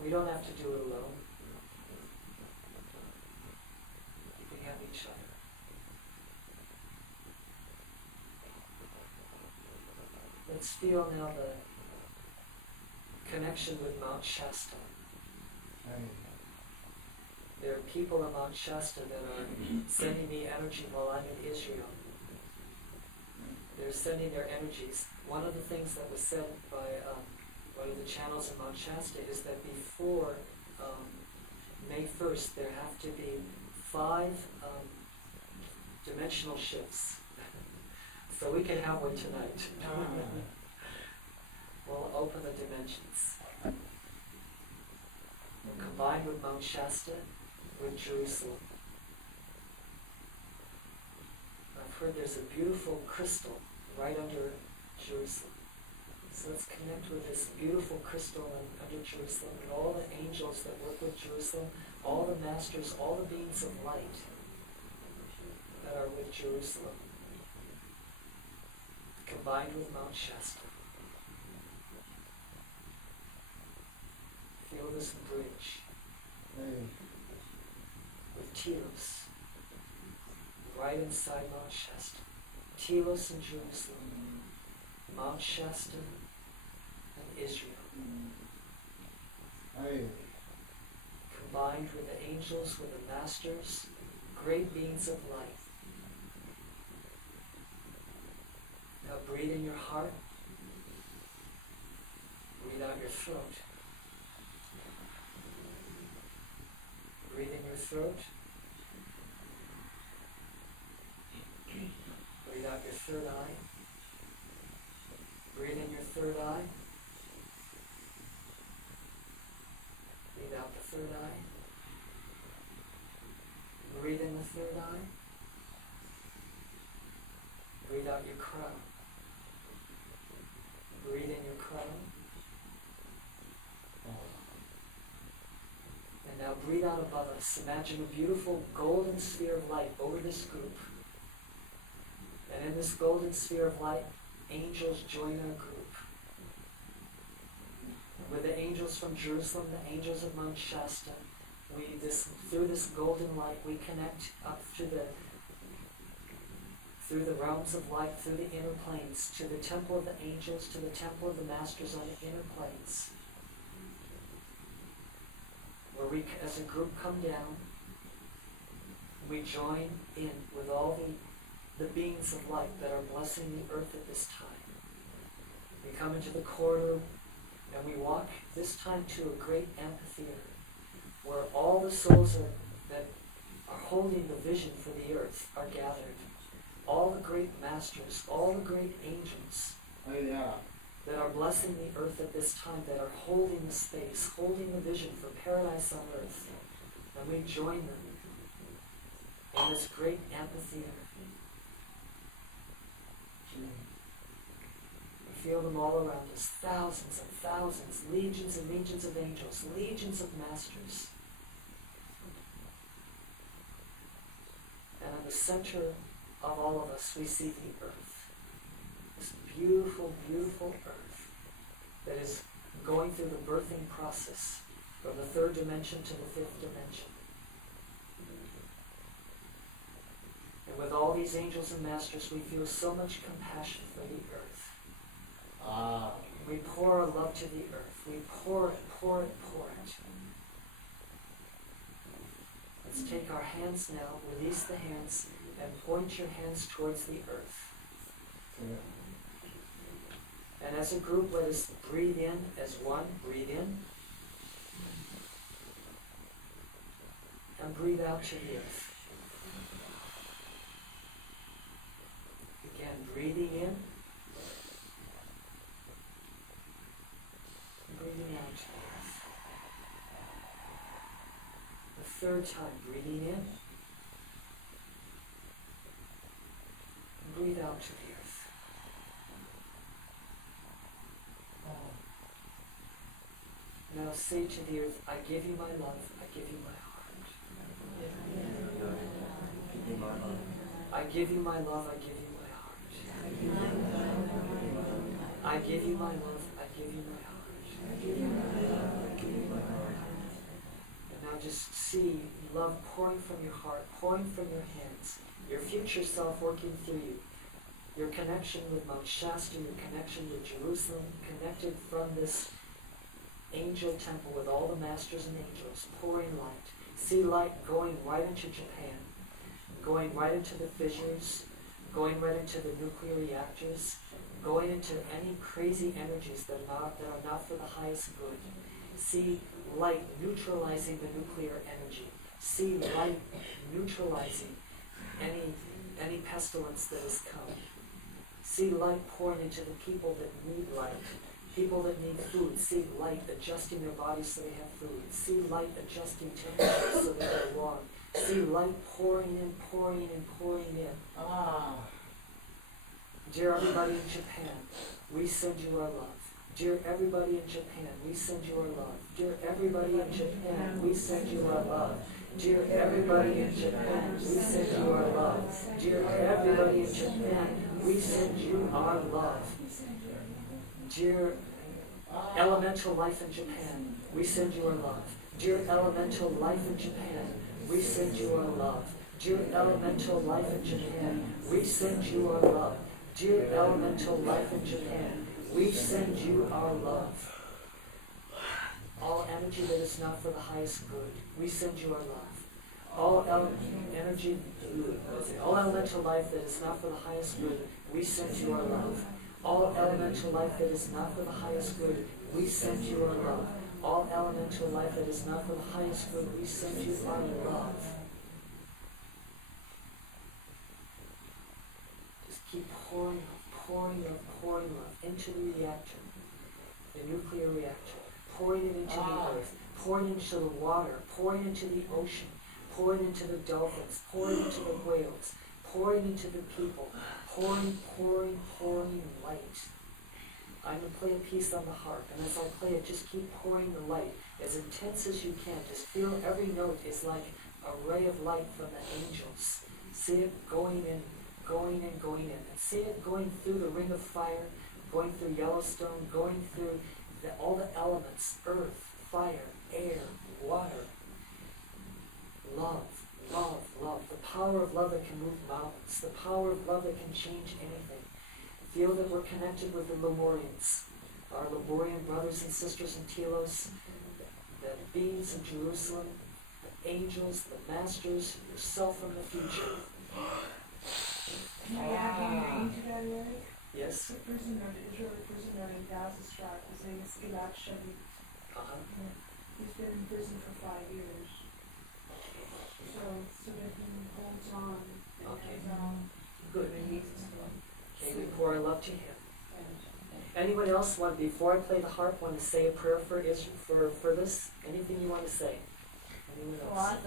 We don't have to do it alone. We have each other. Let's feel now the connection with Mount Shasta. There are people in Mount Shasta that are sending me energy while I'm in Israel. They're sending their energies. One of the things that was said by one of the channels in Mount Shasta is that before May 1st, there have to be 5 dimensional shifts. So we can have one tonight. We'll open the dimensions. We'll combine with Mount Shasta, with Jerusalem. I've heard there's a beautiful crystal right under Jerusalem. So let's connect with this beautiful crystal under Jerusalem and all the angels that work with Jerusalem, all the masters, all the beings of light that are with Jerusalem, combined with Mount Shasta. Feel this bridge with Telos right inside Mount Shasta. Telos and Jerusalem, Mount Shasta and Israel. Combined with the angels, with the masters, great beings of light. Now breathe in your heart. Breathe out your throat. Breathe in your throat. Breathe out your third eye. Breathe in your third eye. Breathe out the third eye. Breathe in the third eye. Breathe out your crown. Breathe in your crown. And now breathe out above us. Imagine a beautiful golden sphere of light over this group. And in this golden sphere of light, angels join our group. And with the angels from Jerusalem, the angels of Mount Shasta, through this golden light, we connect up through the realms of light, through the inner planes, to the temple of the angels, to the temple of the masters on the inner planes, where we, as a group, come down, and we join in with all the beings of light that are blessing the earth at this time. We come into the corridor, and we walk this time to a great amphitheater, where all the souls that are holding the vision for the earth are gathered. All the great masters, all the great angels that are blessing the earth at this time, that are holding the space, holding the vision for paradise on earth. And we join them in this great amphitheater. We feel them all around us, thousands and thousands, legions and legions of angels, legions of masters. And in the center of all of us, we see the earth. This beautiful, beautiful earth that is going through the birthing process from the 3rd dimension to the 5th dimension. And with all these angels and masters, we feel so much compassion for the earth. We pour our love to the earth. We pour it, pour it, pour it. Let's take our hands now, release the hands, and point your hands towards the earth. And as a group, let us breathe in as one. Breathe in. And breathe out to the earth. Again, breathing in. And breathing out to the earth. The third time, breathing in. And breathe out to the earth. Now say to the earth, I give you my love, I give you my heart. I give you my love, I give you my heart. I give you my love, I give you my heart. And now just see love pouring from your heart, pouring from your hands, your future self working through you, your connection with Mount Shasta, your connection with Jerusalem, connected from this angel temple with all the masters and angels, pouring light. See light going right into Japan, going right into the fissures, going right into the nuclear reactors, going into any crazy energies that are not for the highest good. See light neutralizing the nuclear energy. See light neutralizing any pestilence that has come. See light pouring into the people that need light. People that need food, see light adjusting their bodies so they have food. See light adjusting temperatures so that they're warm. See light pouring in, pouring in, pouring in. Dear everybody in Japan, we send you our love. Dear everybody in Japan, we send you our love. Dear everybody in Japan, we send you our love. Dear everybody in Japan, we send you our love. Dear everybody in Japan, we send you our love. Dear elemental life in Japan, we send you our love. Dear elemental life in Japan, we send you our love. Dear elemental life in Japan, we send you our love. Dear elemental life in Japan, we send you our love. All energy that is not for the highest good, we send you our love. All energy, all elemental life that is not for the highest good, we send you our love. All elemental life that is not for the highest good, we send you our love. All elemental life that is not for the highest good, we send you our love. Just keep pouring love into the reactor, the nuclear reactor, pouring it into the earth, pouring into the water, pouring into the ocean, pouring into the dolphins, pouring into the whales, pouring into the people, pouring light. I'm going to play a piece on the harp, and as I play it, just keep pouring the light as intense as you can. Just feel every note is like a ray of light from the angels. See it going in, going in, going in. And see it going through the ring of fire, going through Yellowstone, going through all the elements, earth, fire, air, water. Love, love, love. The power of love that can move mountains. The power of love that can change anything. Feel that we're connected with the Lemurians, our Lemurian brothers and sisters in Telos, the beings in Jerusalem, the angels, the masters, yourself from the future. Yes? The prisoner, the Israeli prisoner in Gaza Strip, his name is Gilad Shalit. He's been in prison for 5 years. So that he holds on. Okay. Good. Okay, we pour our love to him. Anyone else want, before I play the harp, want to say a prayer for this? Anything you want to say? Anyone else?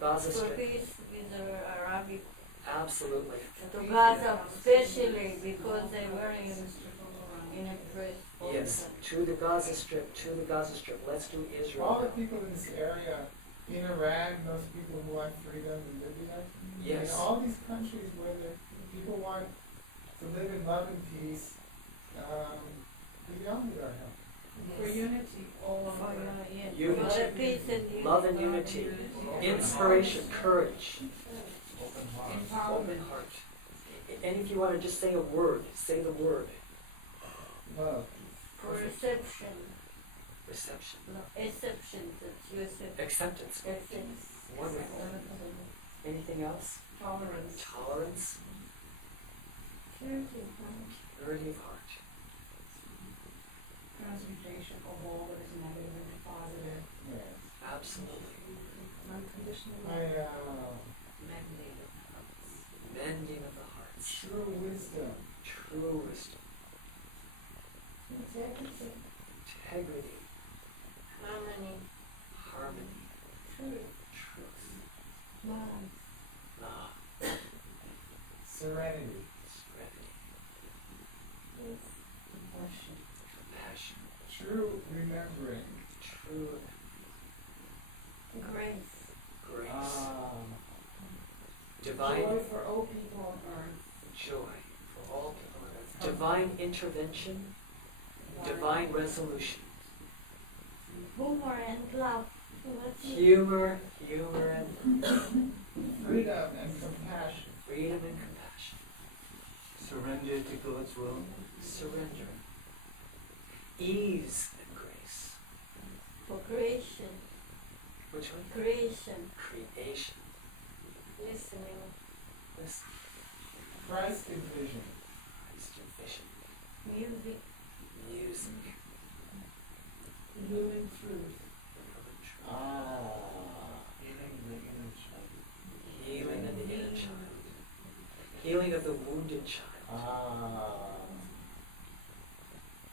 Gaza For Strip. peace with the Arabic. Absolutely. To Gaza, especially because they were in a prison. Yes, to the Gaza Strip, to the Gaza Strip. Let's do Israel. All the people in this area, in Iran, those people who want freedom and liberty, Yes. in all these countries where the people want to live in love and peace, we all need our help. For unity, all of For them. Unity. For peace and unity. Love and unity. Inspiration, courage, Empowerment. open heart. And if you want to just say a word, say the word. Love. For reception. Reception. No, exception. That's reception. Acceptance. Acceptance. Wonderful. Anything else? Tolerance. Tolerance. Purity. Purity of heart. Transmutation of all that is negative into positive. Yes. Absolutely. Unconditional love. Mending of the hearts. True wisdom. True wisdom. Integrity. Integrity. Harmony. Harmony. True True remembering. True Grace. grace. Joy Divine for all people on earth. joy for all people on earth. Divine intervention. Divine resolution. Humor and love. What's it? Humor and Freedom and compassion. freedom and compassion. Surrender to God's will. Surrender. Ease and grace. For creation. Which one? Creation. Creation. Listening. Listen. Christ in vision. Christ in vision. Music. Music. Human truth. Healing in the inner child. Healing of the wounded child.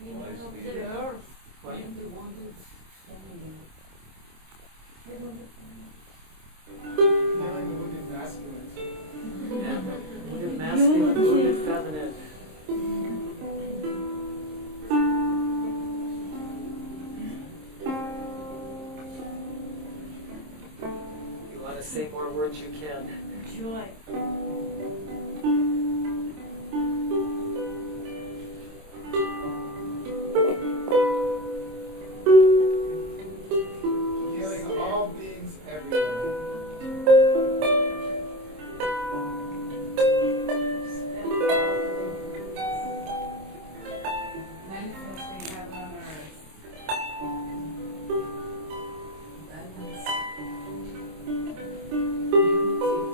Healing of the earth. What? And the wounded family. Healing the wounded masculine. Wounded masculine, wounded feminine. You want to say more words, you can. Joy. Healing all beings everywhere. Manifesting heaven on earth. Balance. Unity.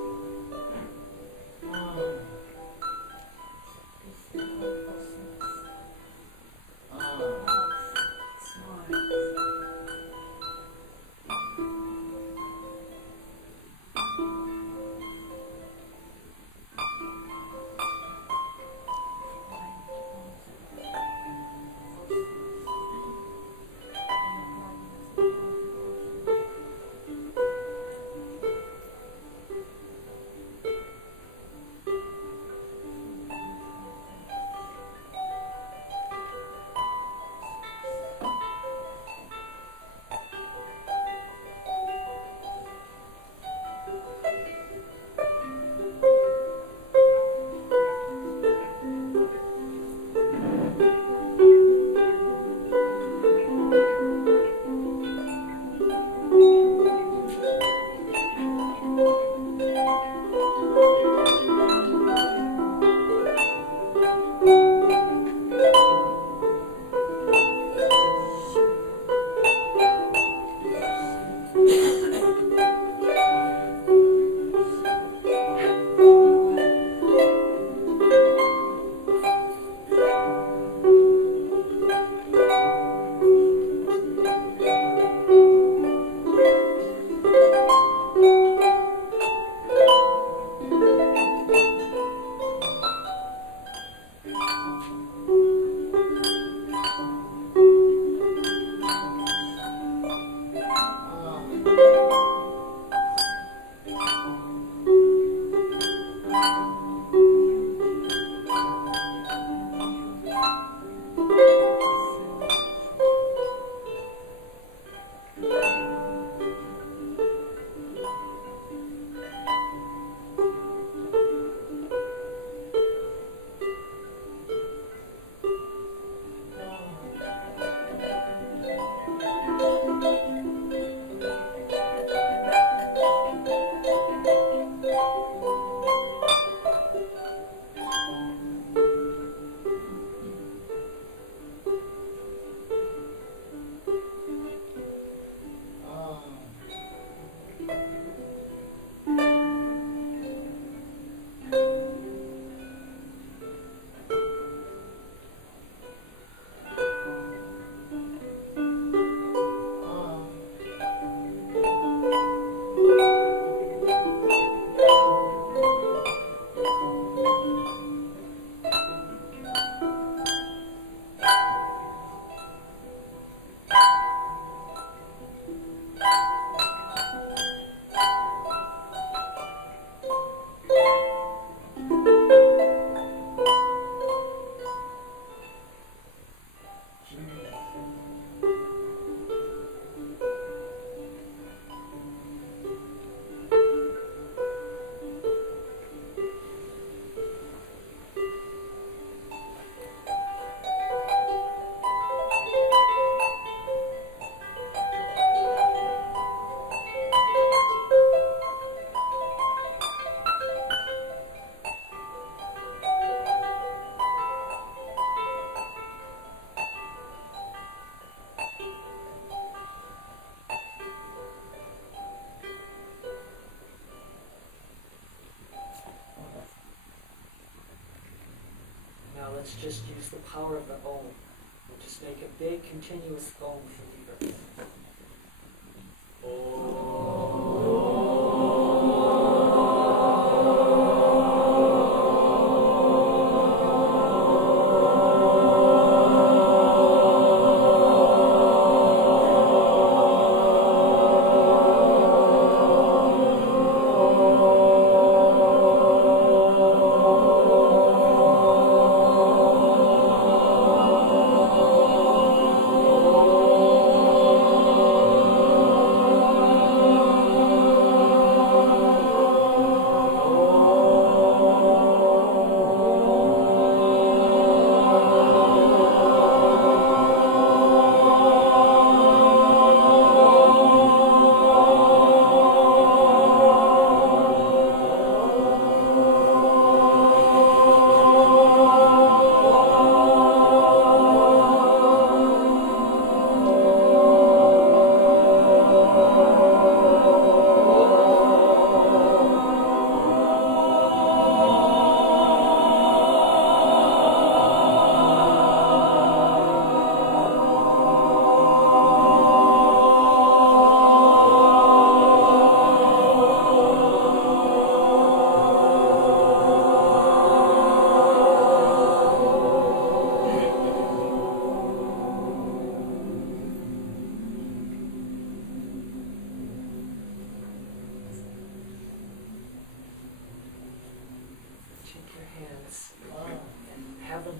let's just use the power of the Om. We'll just make a big continuous Om for the earth.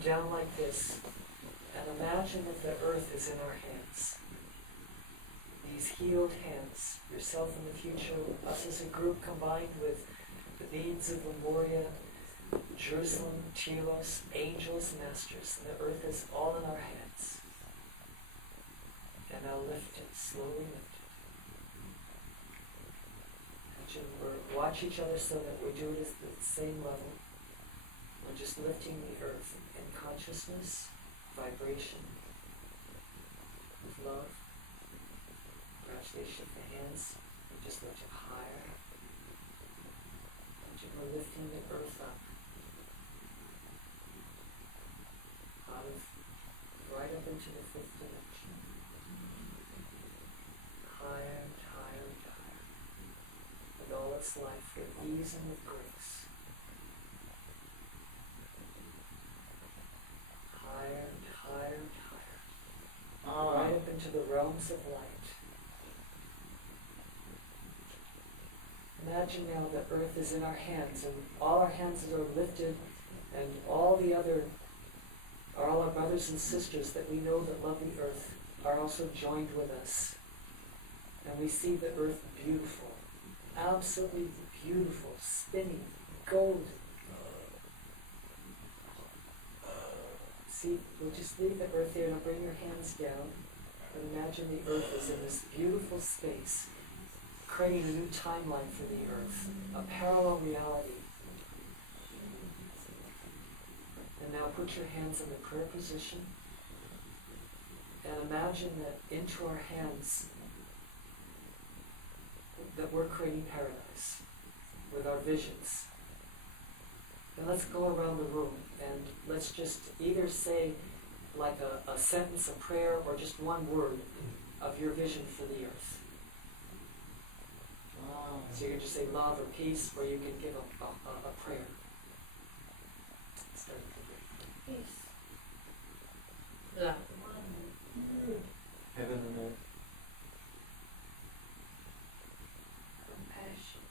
Down like this, and imagine that the earth is in our hands. These healed hands, yourself in the future, us as a group combined with the beings of Lemuria, Jerusalem, Telos, angels, masters, and the earth is all in our hands. And now lift it, slowly lift it. Imagine watch each other so that we do it at the same level. We're just lifting the earth in consciousness, vibration, with love. Gradually shift the hands, and just lift it higher. Imagine we're lifting the earth up. Right up into the fifth dimension. Higher and higher and higher. With all its life, with ease and with grace. Higher and higher and higher. Right up into the realms of light. Imagine now that earth is in our hands, and all our hands are lifted, and all our brothers and sisters that we know that love the earth are also joined with us. And we see the earth beautiful, absolutely beautiful, spinning, golden. See, we'll just leave the earth there. Now bring your hands down and imagine the earth is in this beautiful space, creating a new timeline for the earth, a parallel reality. And now put your hands in the prayer position and imagine that into our hands that we're creating paradise with our visions. And let's go around the room and let's just either say like a sentence, a prayer, or just one word of your vision for the earth. So you can just say love or peace, or you can give a prayer. Start with the prayer. Peace. Love. Heaven and earth. Compassion.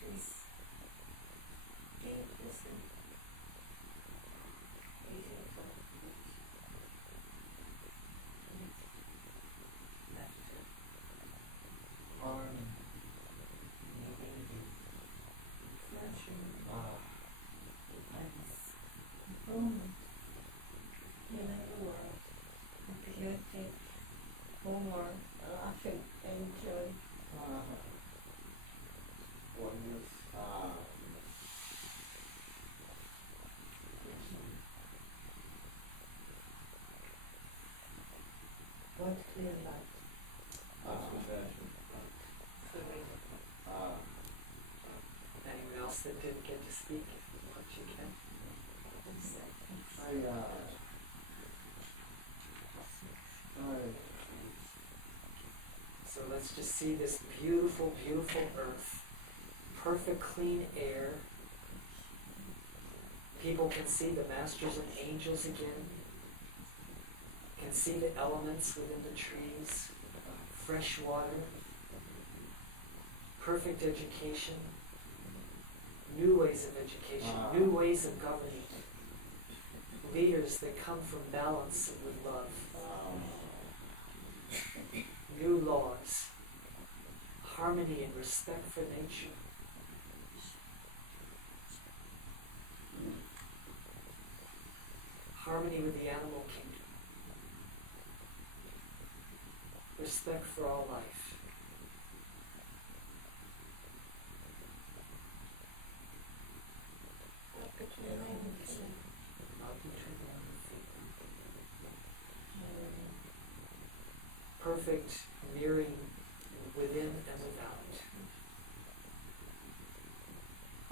Peace. Deep listening. Easy to focus. speak what you can. So let's just see this beautiful, beautiful earth. Perfect clean air. People can see the masters and angels again. Can see the elements within the trees. Fresh water. Perfect education. New ways of education. New ways of governing. Leaders that come from balance and with love. New laws. Harmony and respect for nature. Harmony with the animal kingdom. Respect for all life. Not between them and feet. Perfect mirroring within and without.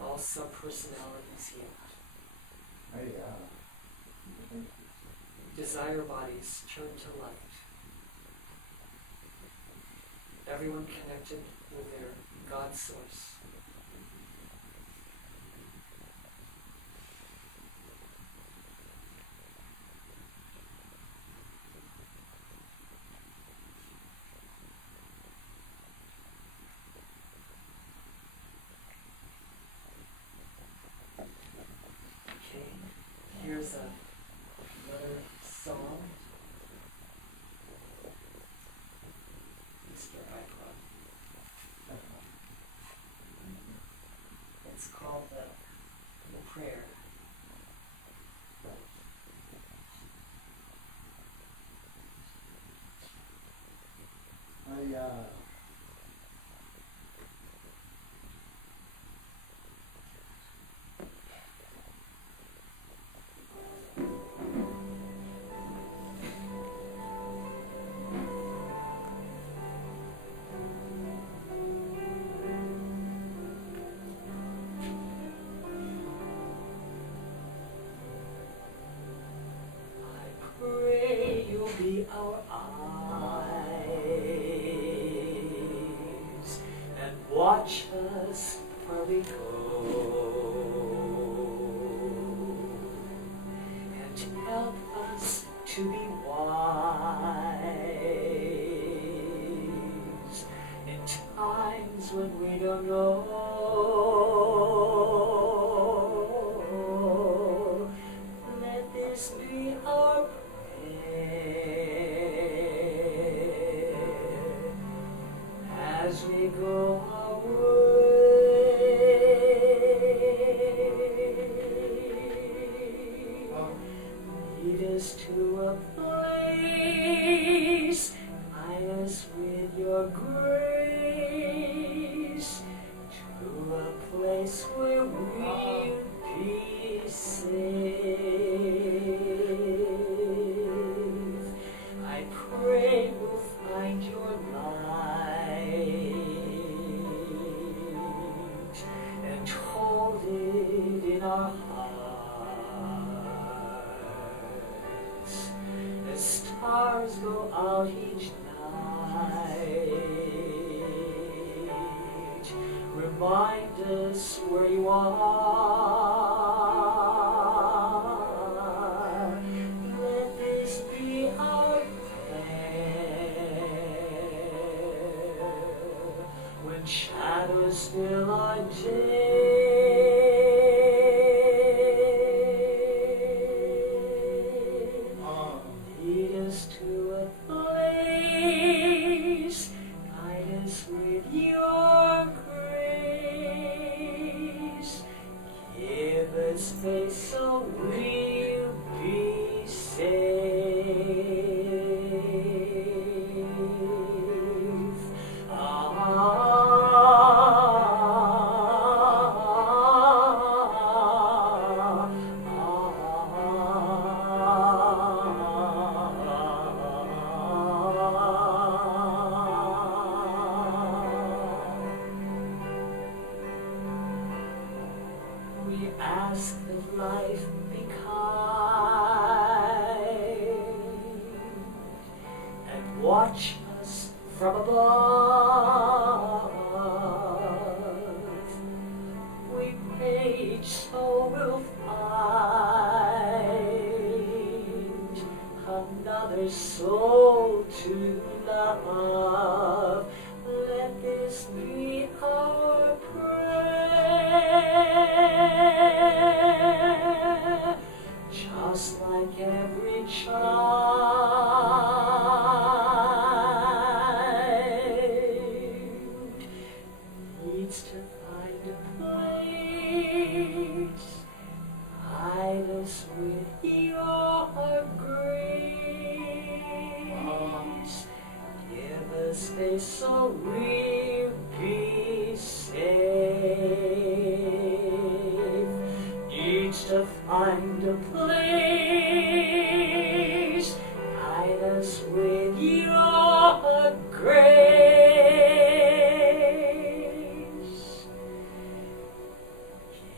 All sub-personalities healed. Desire bodies turned to light. Everyone connected with their God source. Okay, here's another song. Mr. iPod. It's called the prayer. Pray you'll be our eyes and watch us where we go, and help us to be wise in times when we don't know. Let this be our as we go our way. Lead us to a place, guide us with your grace, to a place where we'll be safe. I pray we'll find your light and hold it in our hearts as stars go out each night. Remind us where you are. Let this be our when shadows fill our day. Lead us to a place, guide us with your grace. Give us space so we'll be safe. ask that life be kind, and watch us from above. We pray each soul will find another soul to love. Let this be our prayer, just like every child needs to find a place. Hide us with your grace. Give us space so we'll be safe. Needs to find a place. Hide us with your grace.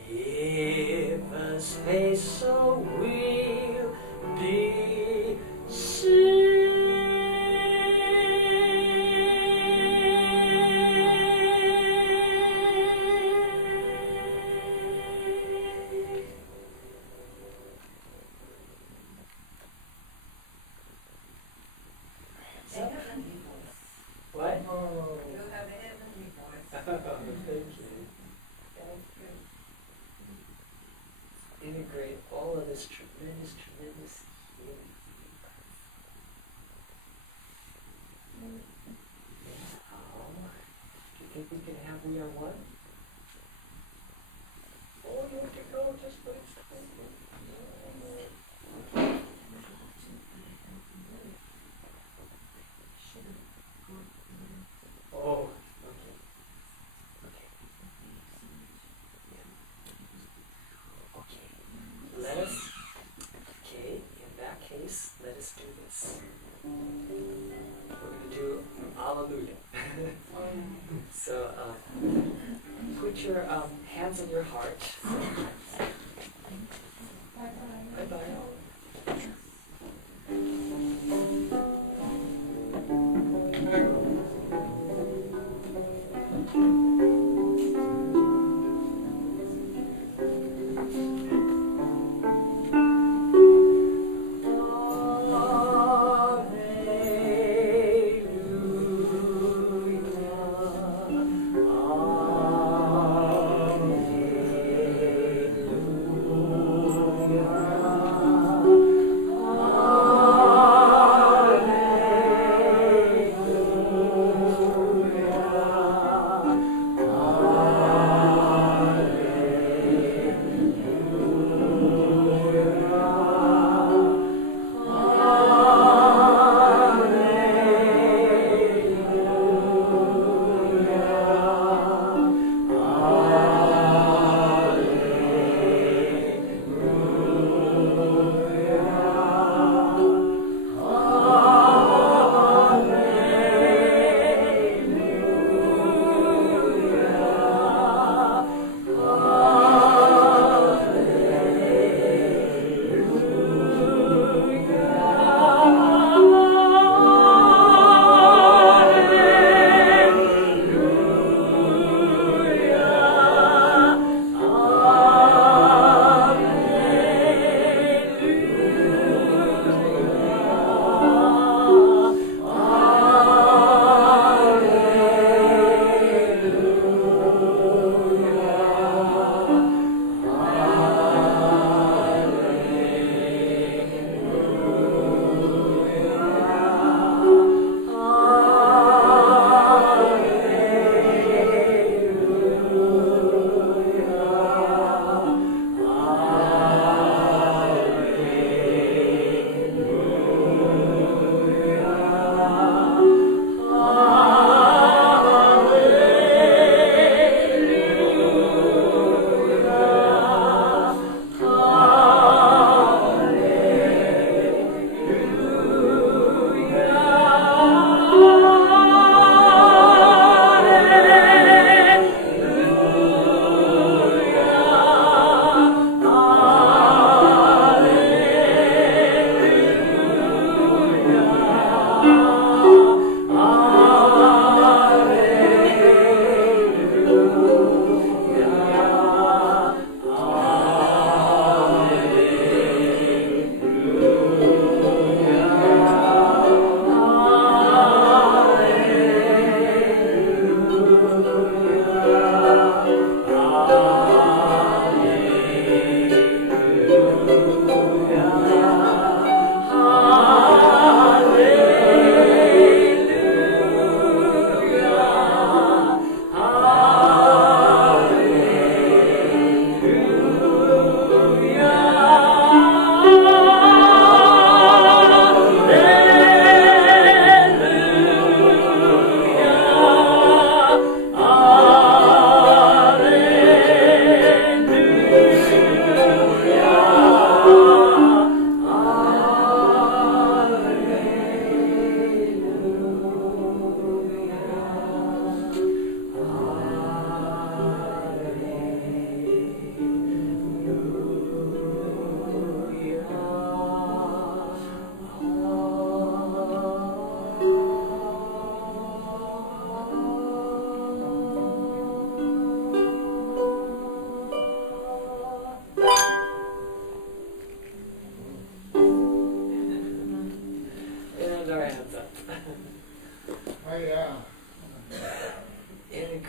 Give us space so we'll be safe. What? You have a heavenly voice. Thank you. Integrate all of this tremendous healing. Do you think we can have We Are One? Oh, you have to go, just wait. Oh, okay. Okay. In that case, let us do this. We're going to do Alleluia. So, put your hands on your heart. Bye-bye.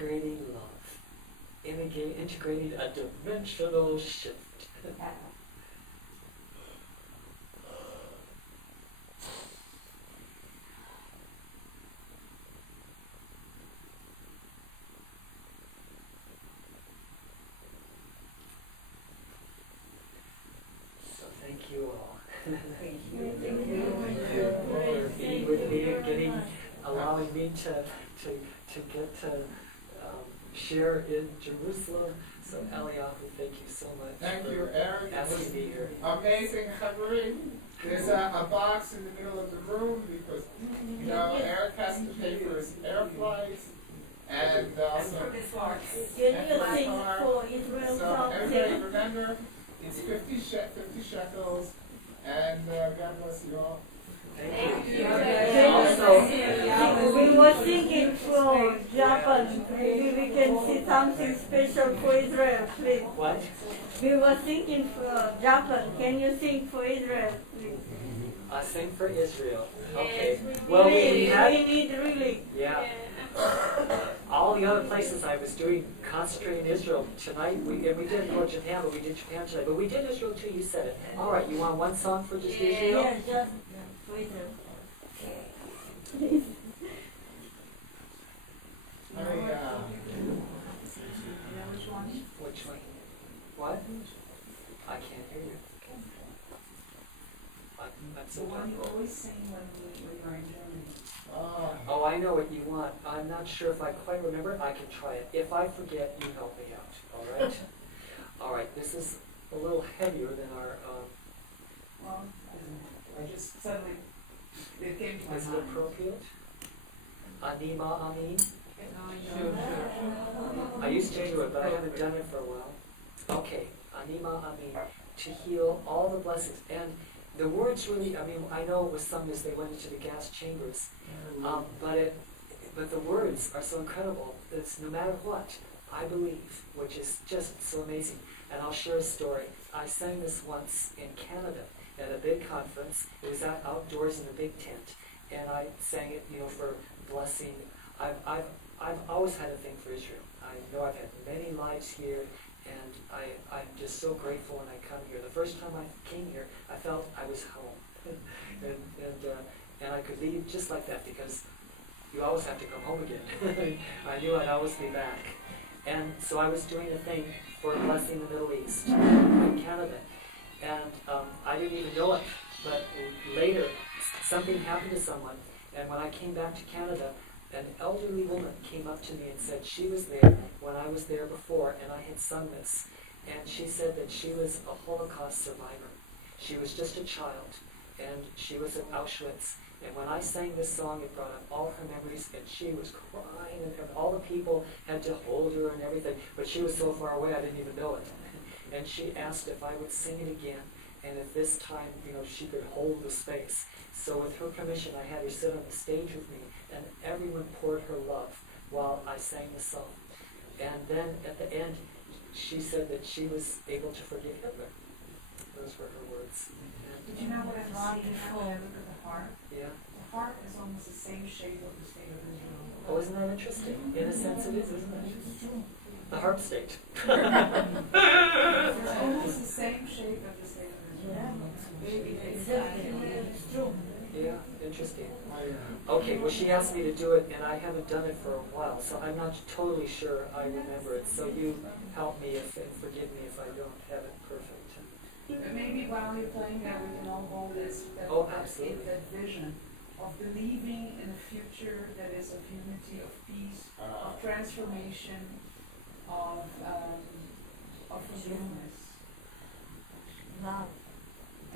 integrating love, integrating a dimensional shift. So thank you all. Thank you. For being with me and allowing me to get to share in Jerusalem. So Eliyahu, thank you so much. Thank for you, Eric. asking me here. Amazing, Chavri. There's a box in the middle of the room because, you know, Eric has to pay for his air flights and also For this part. Can you sing for Israel so everybody something? remember, it's 50 shekels, and God bless you all. Thank you. Also, We were thinking for Japan, maybe we can see something special for Israel, please. What? We were thinking for Japan, can you sing for Israel, please? Sing for Israel. Okay. Yes, Well, we we had, need really. yeah. All the other places I was doing, concentrating Israel tonight, we did for Japan, but we did Japan tonight. But we did Israel too, you said it. All right, you want one song for just Israel? Yeah, just for Israel. Which one? What? I can't hear you. I'm so You sorry. always sing when you're in Germany. Oh, I know what you want. I'm not sure if I quite remember. I can try it. If I forget, you help me out. All right? All right. This is a little heavier than our. Well, I just suddenly, it came to my Is it mind. appropriate? Anima Amin. Sure. I used to do it, but I haven't done it for a while. Okay. Anima Amin. To heal all the blessings. And the words really, I mean, I know it was sung as they went into the gas chambers. But the words are so incredible that it's no matter what, I believe, which is just so amazing. And I'll share a story. I sang this once in Canada at a big conference. It was outdoors in a big tent, and I sang it, for blessing. I've always had a thing for Israel. I know I've had many lives here, and I'm just so grateful when I come here. The first time I came here, I felt I was home, and I could leave just like that because you always have to come home again. I knew I'd always be back. And so I was doing a thing for Blessing the Middle East in Canada. And I didn't even know it. But later, something happened to someone. And when I came back to Canada, an elderly woman came up to me and said she was there when I was there before, and I had sung this. And she said that she was a Holocaust survivor. She was just a child, and she was at Auschwitz. And when I sang this song, it brought up all her memories, and she was crying, and all the people had to hold her and everything. But she was so far away, I didn't even know it. And she asked if I would sing it again, and if this time, she could hold the space. So with her permission, I had her sit on the stage with me, and everyone poured her love while I sang the song. And then at the end, she said that she was able to forgive Hitler. Those were her words. Did you know what it's like when I look at the harp? Yeah. The harp is almost the same shape of the state of Israel. Oh, isn't that interesting? In a sense it is, isn't it? The harp state. It's almost the same shape of the state of Israel. It's true. Yeah, interesting. Okay, well she asked me to do it, and I haven't done it for a while, so I'm not totally sure I remember it. So you help me and forgive me if I don't have it perfect. But maybe while you're playing that, we can all hold this, Absolutely. that vision of believing in a future that is of unity, of peace, of transformation, of forgiveness, Love.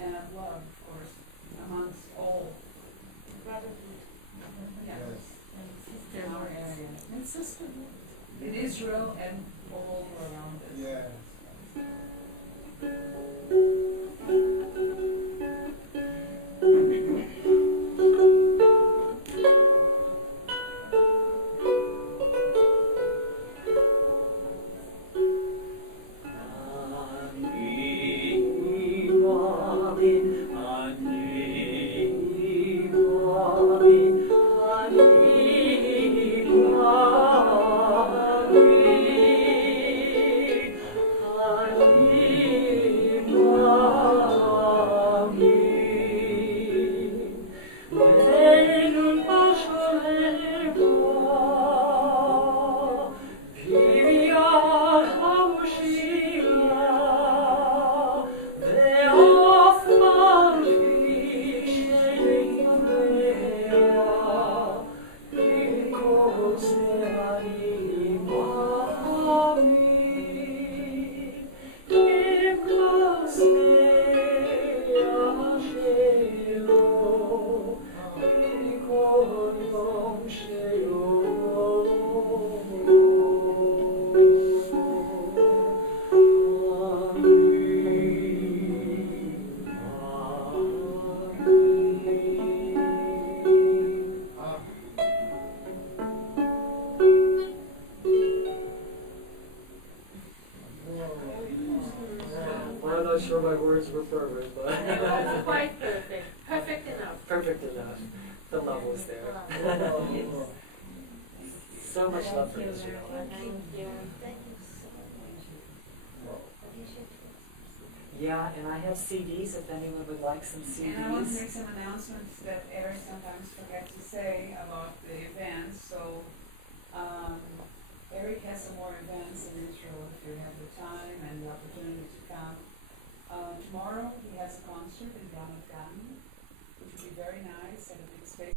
and of love, of course, amongst all. Yes. And sisterhood. In Israel and all around us. Yes. Ani I'm not sure my words were perfect, but It was quite perfect. Perfect enough. perfect enough. The love was there. So much love for Israel. Thank you. Yeah, and I have CDs if anyone would like some And I want to CDs. make some announcements that Erik sometimes forgets to say about the events. So, Erik has some more events in Israel if you have the time and the opportunity to come. Tomorrow he has a concert in Ramat Gan, which will be very nice at a big space.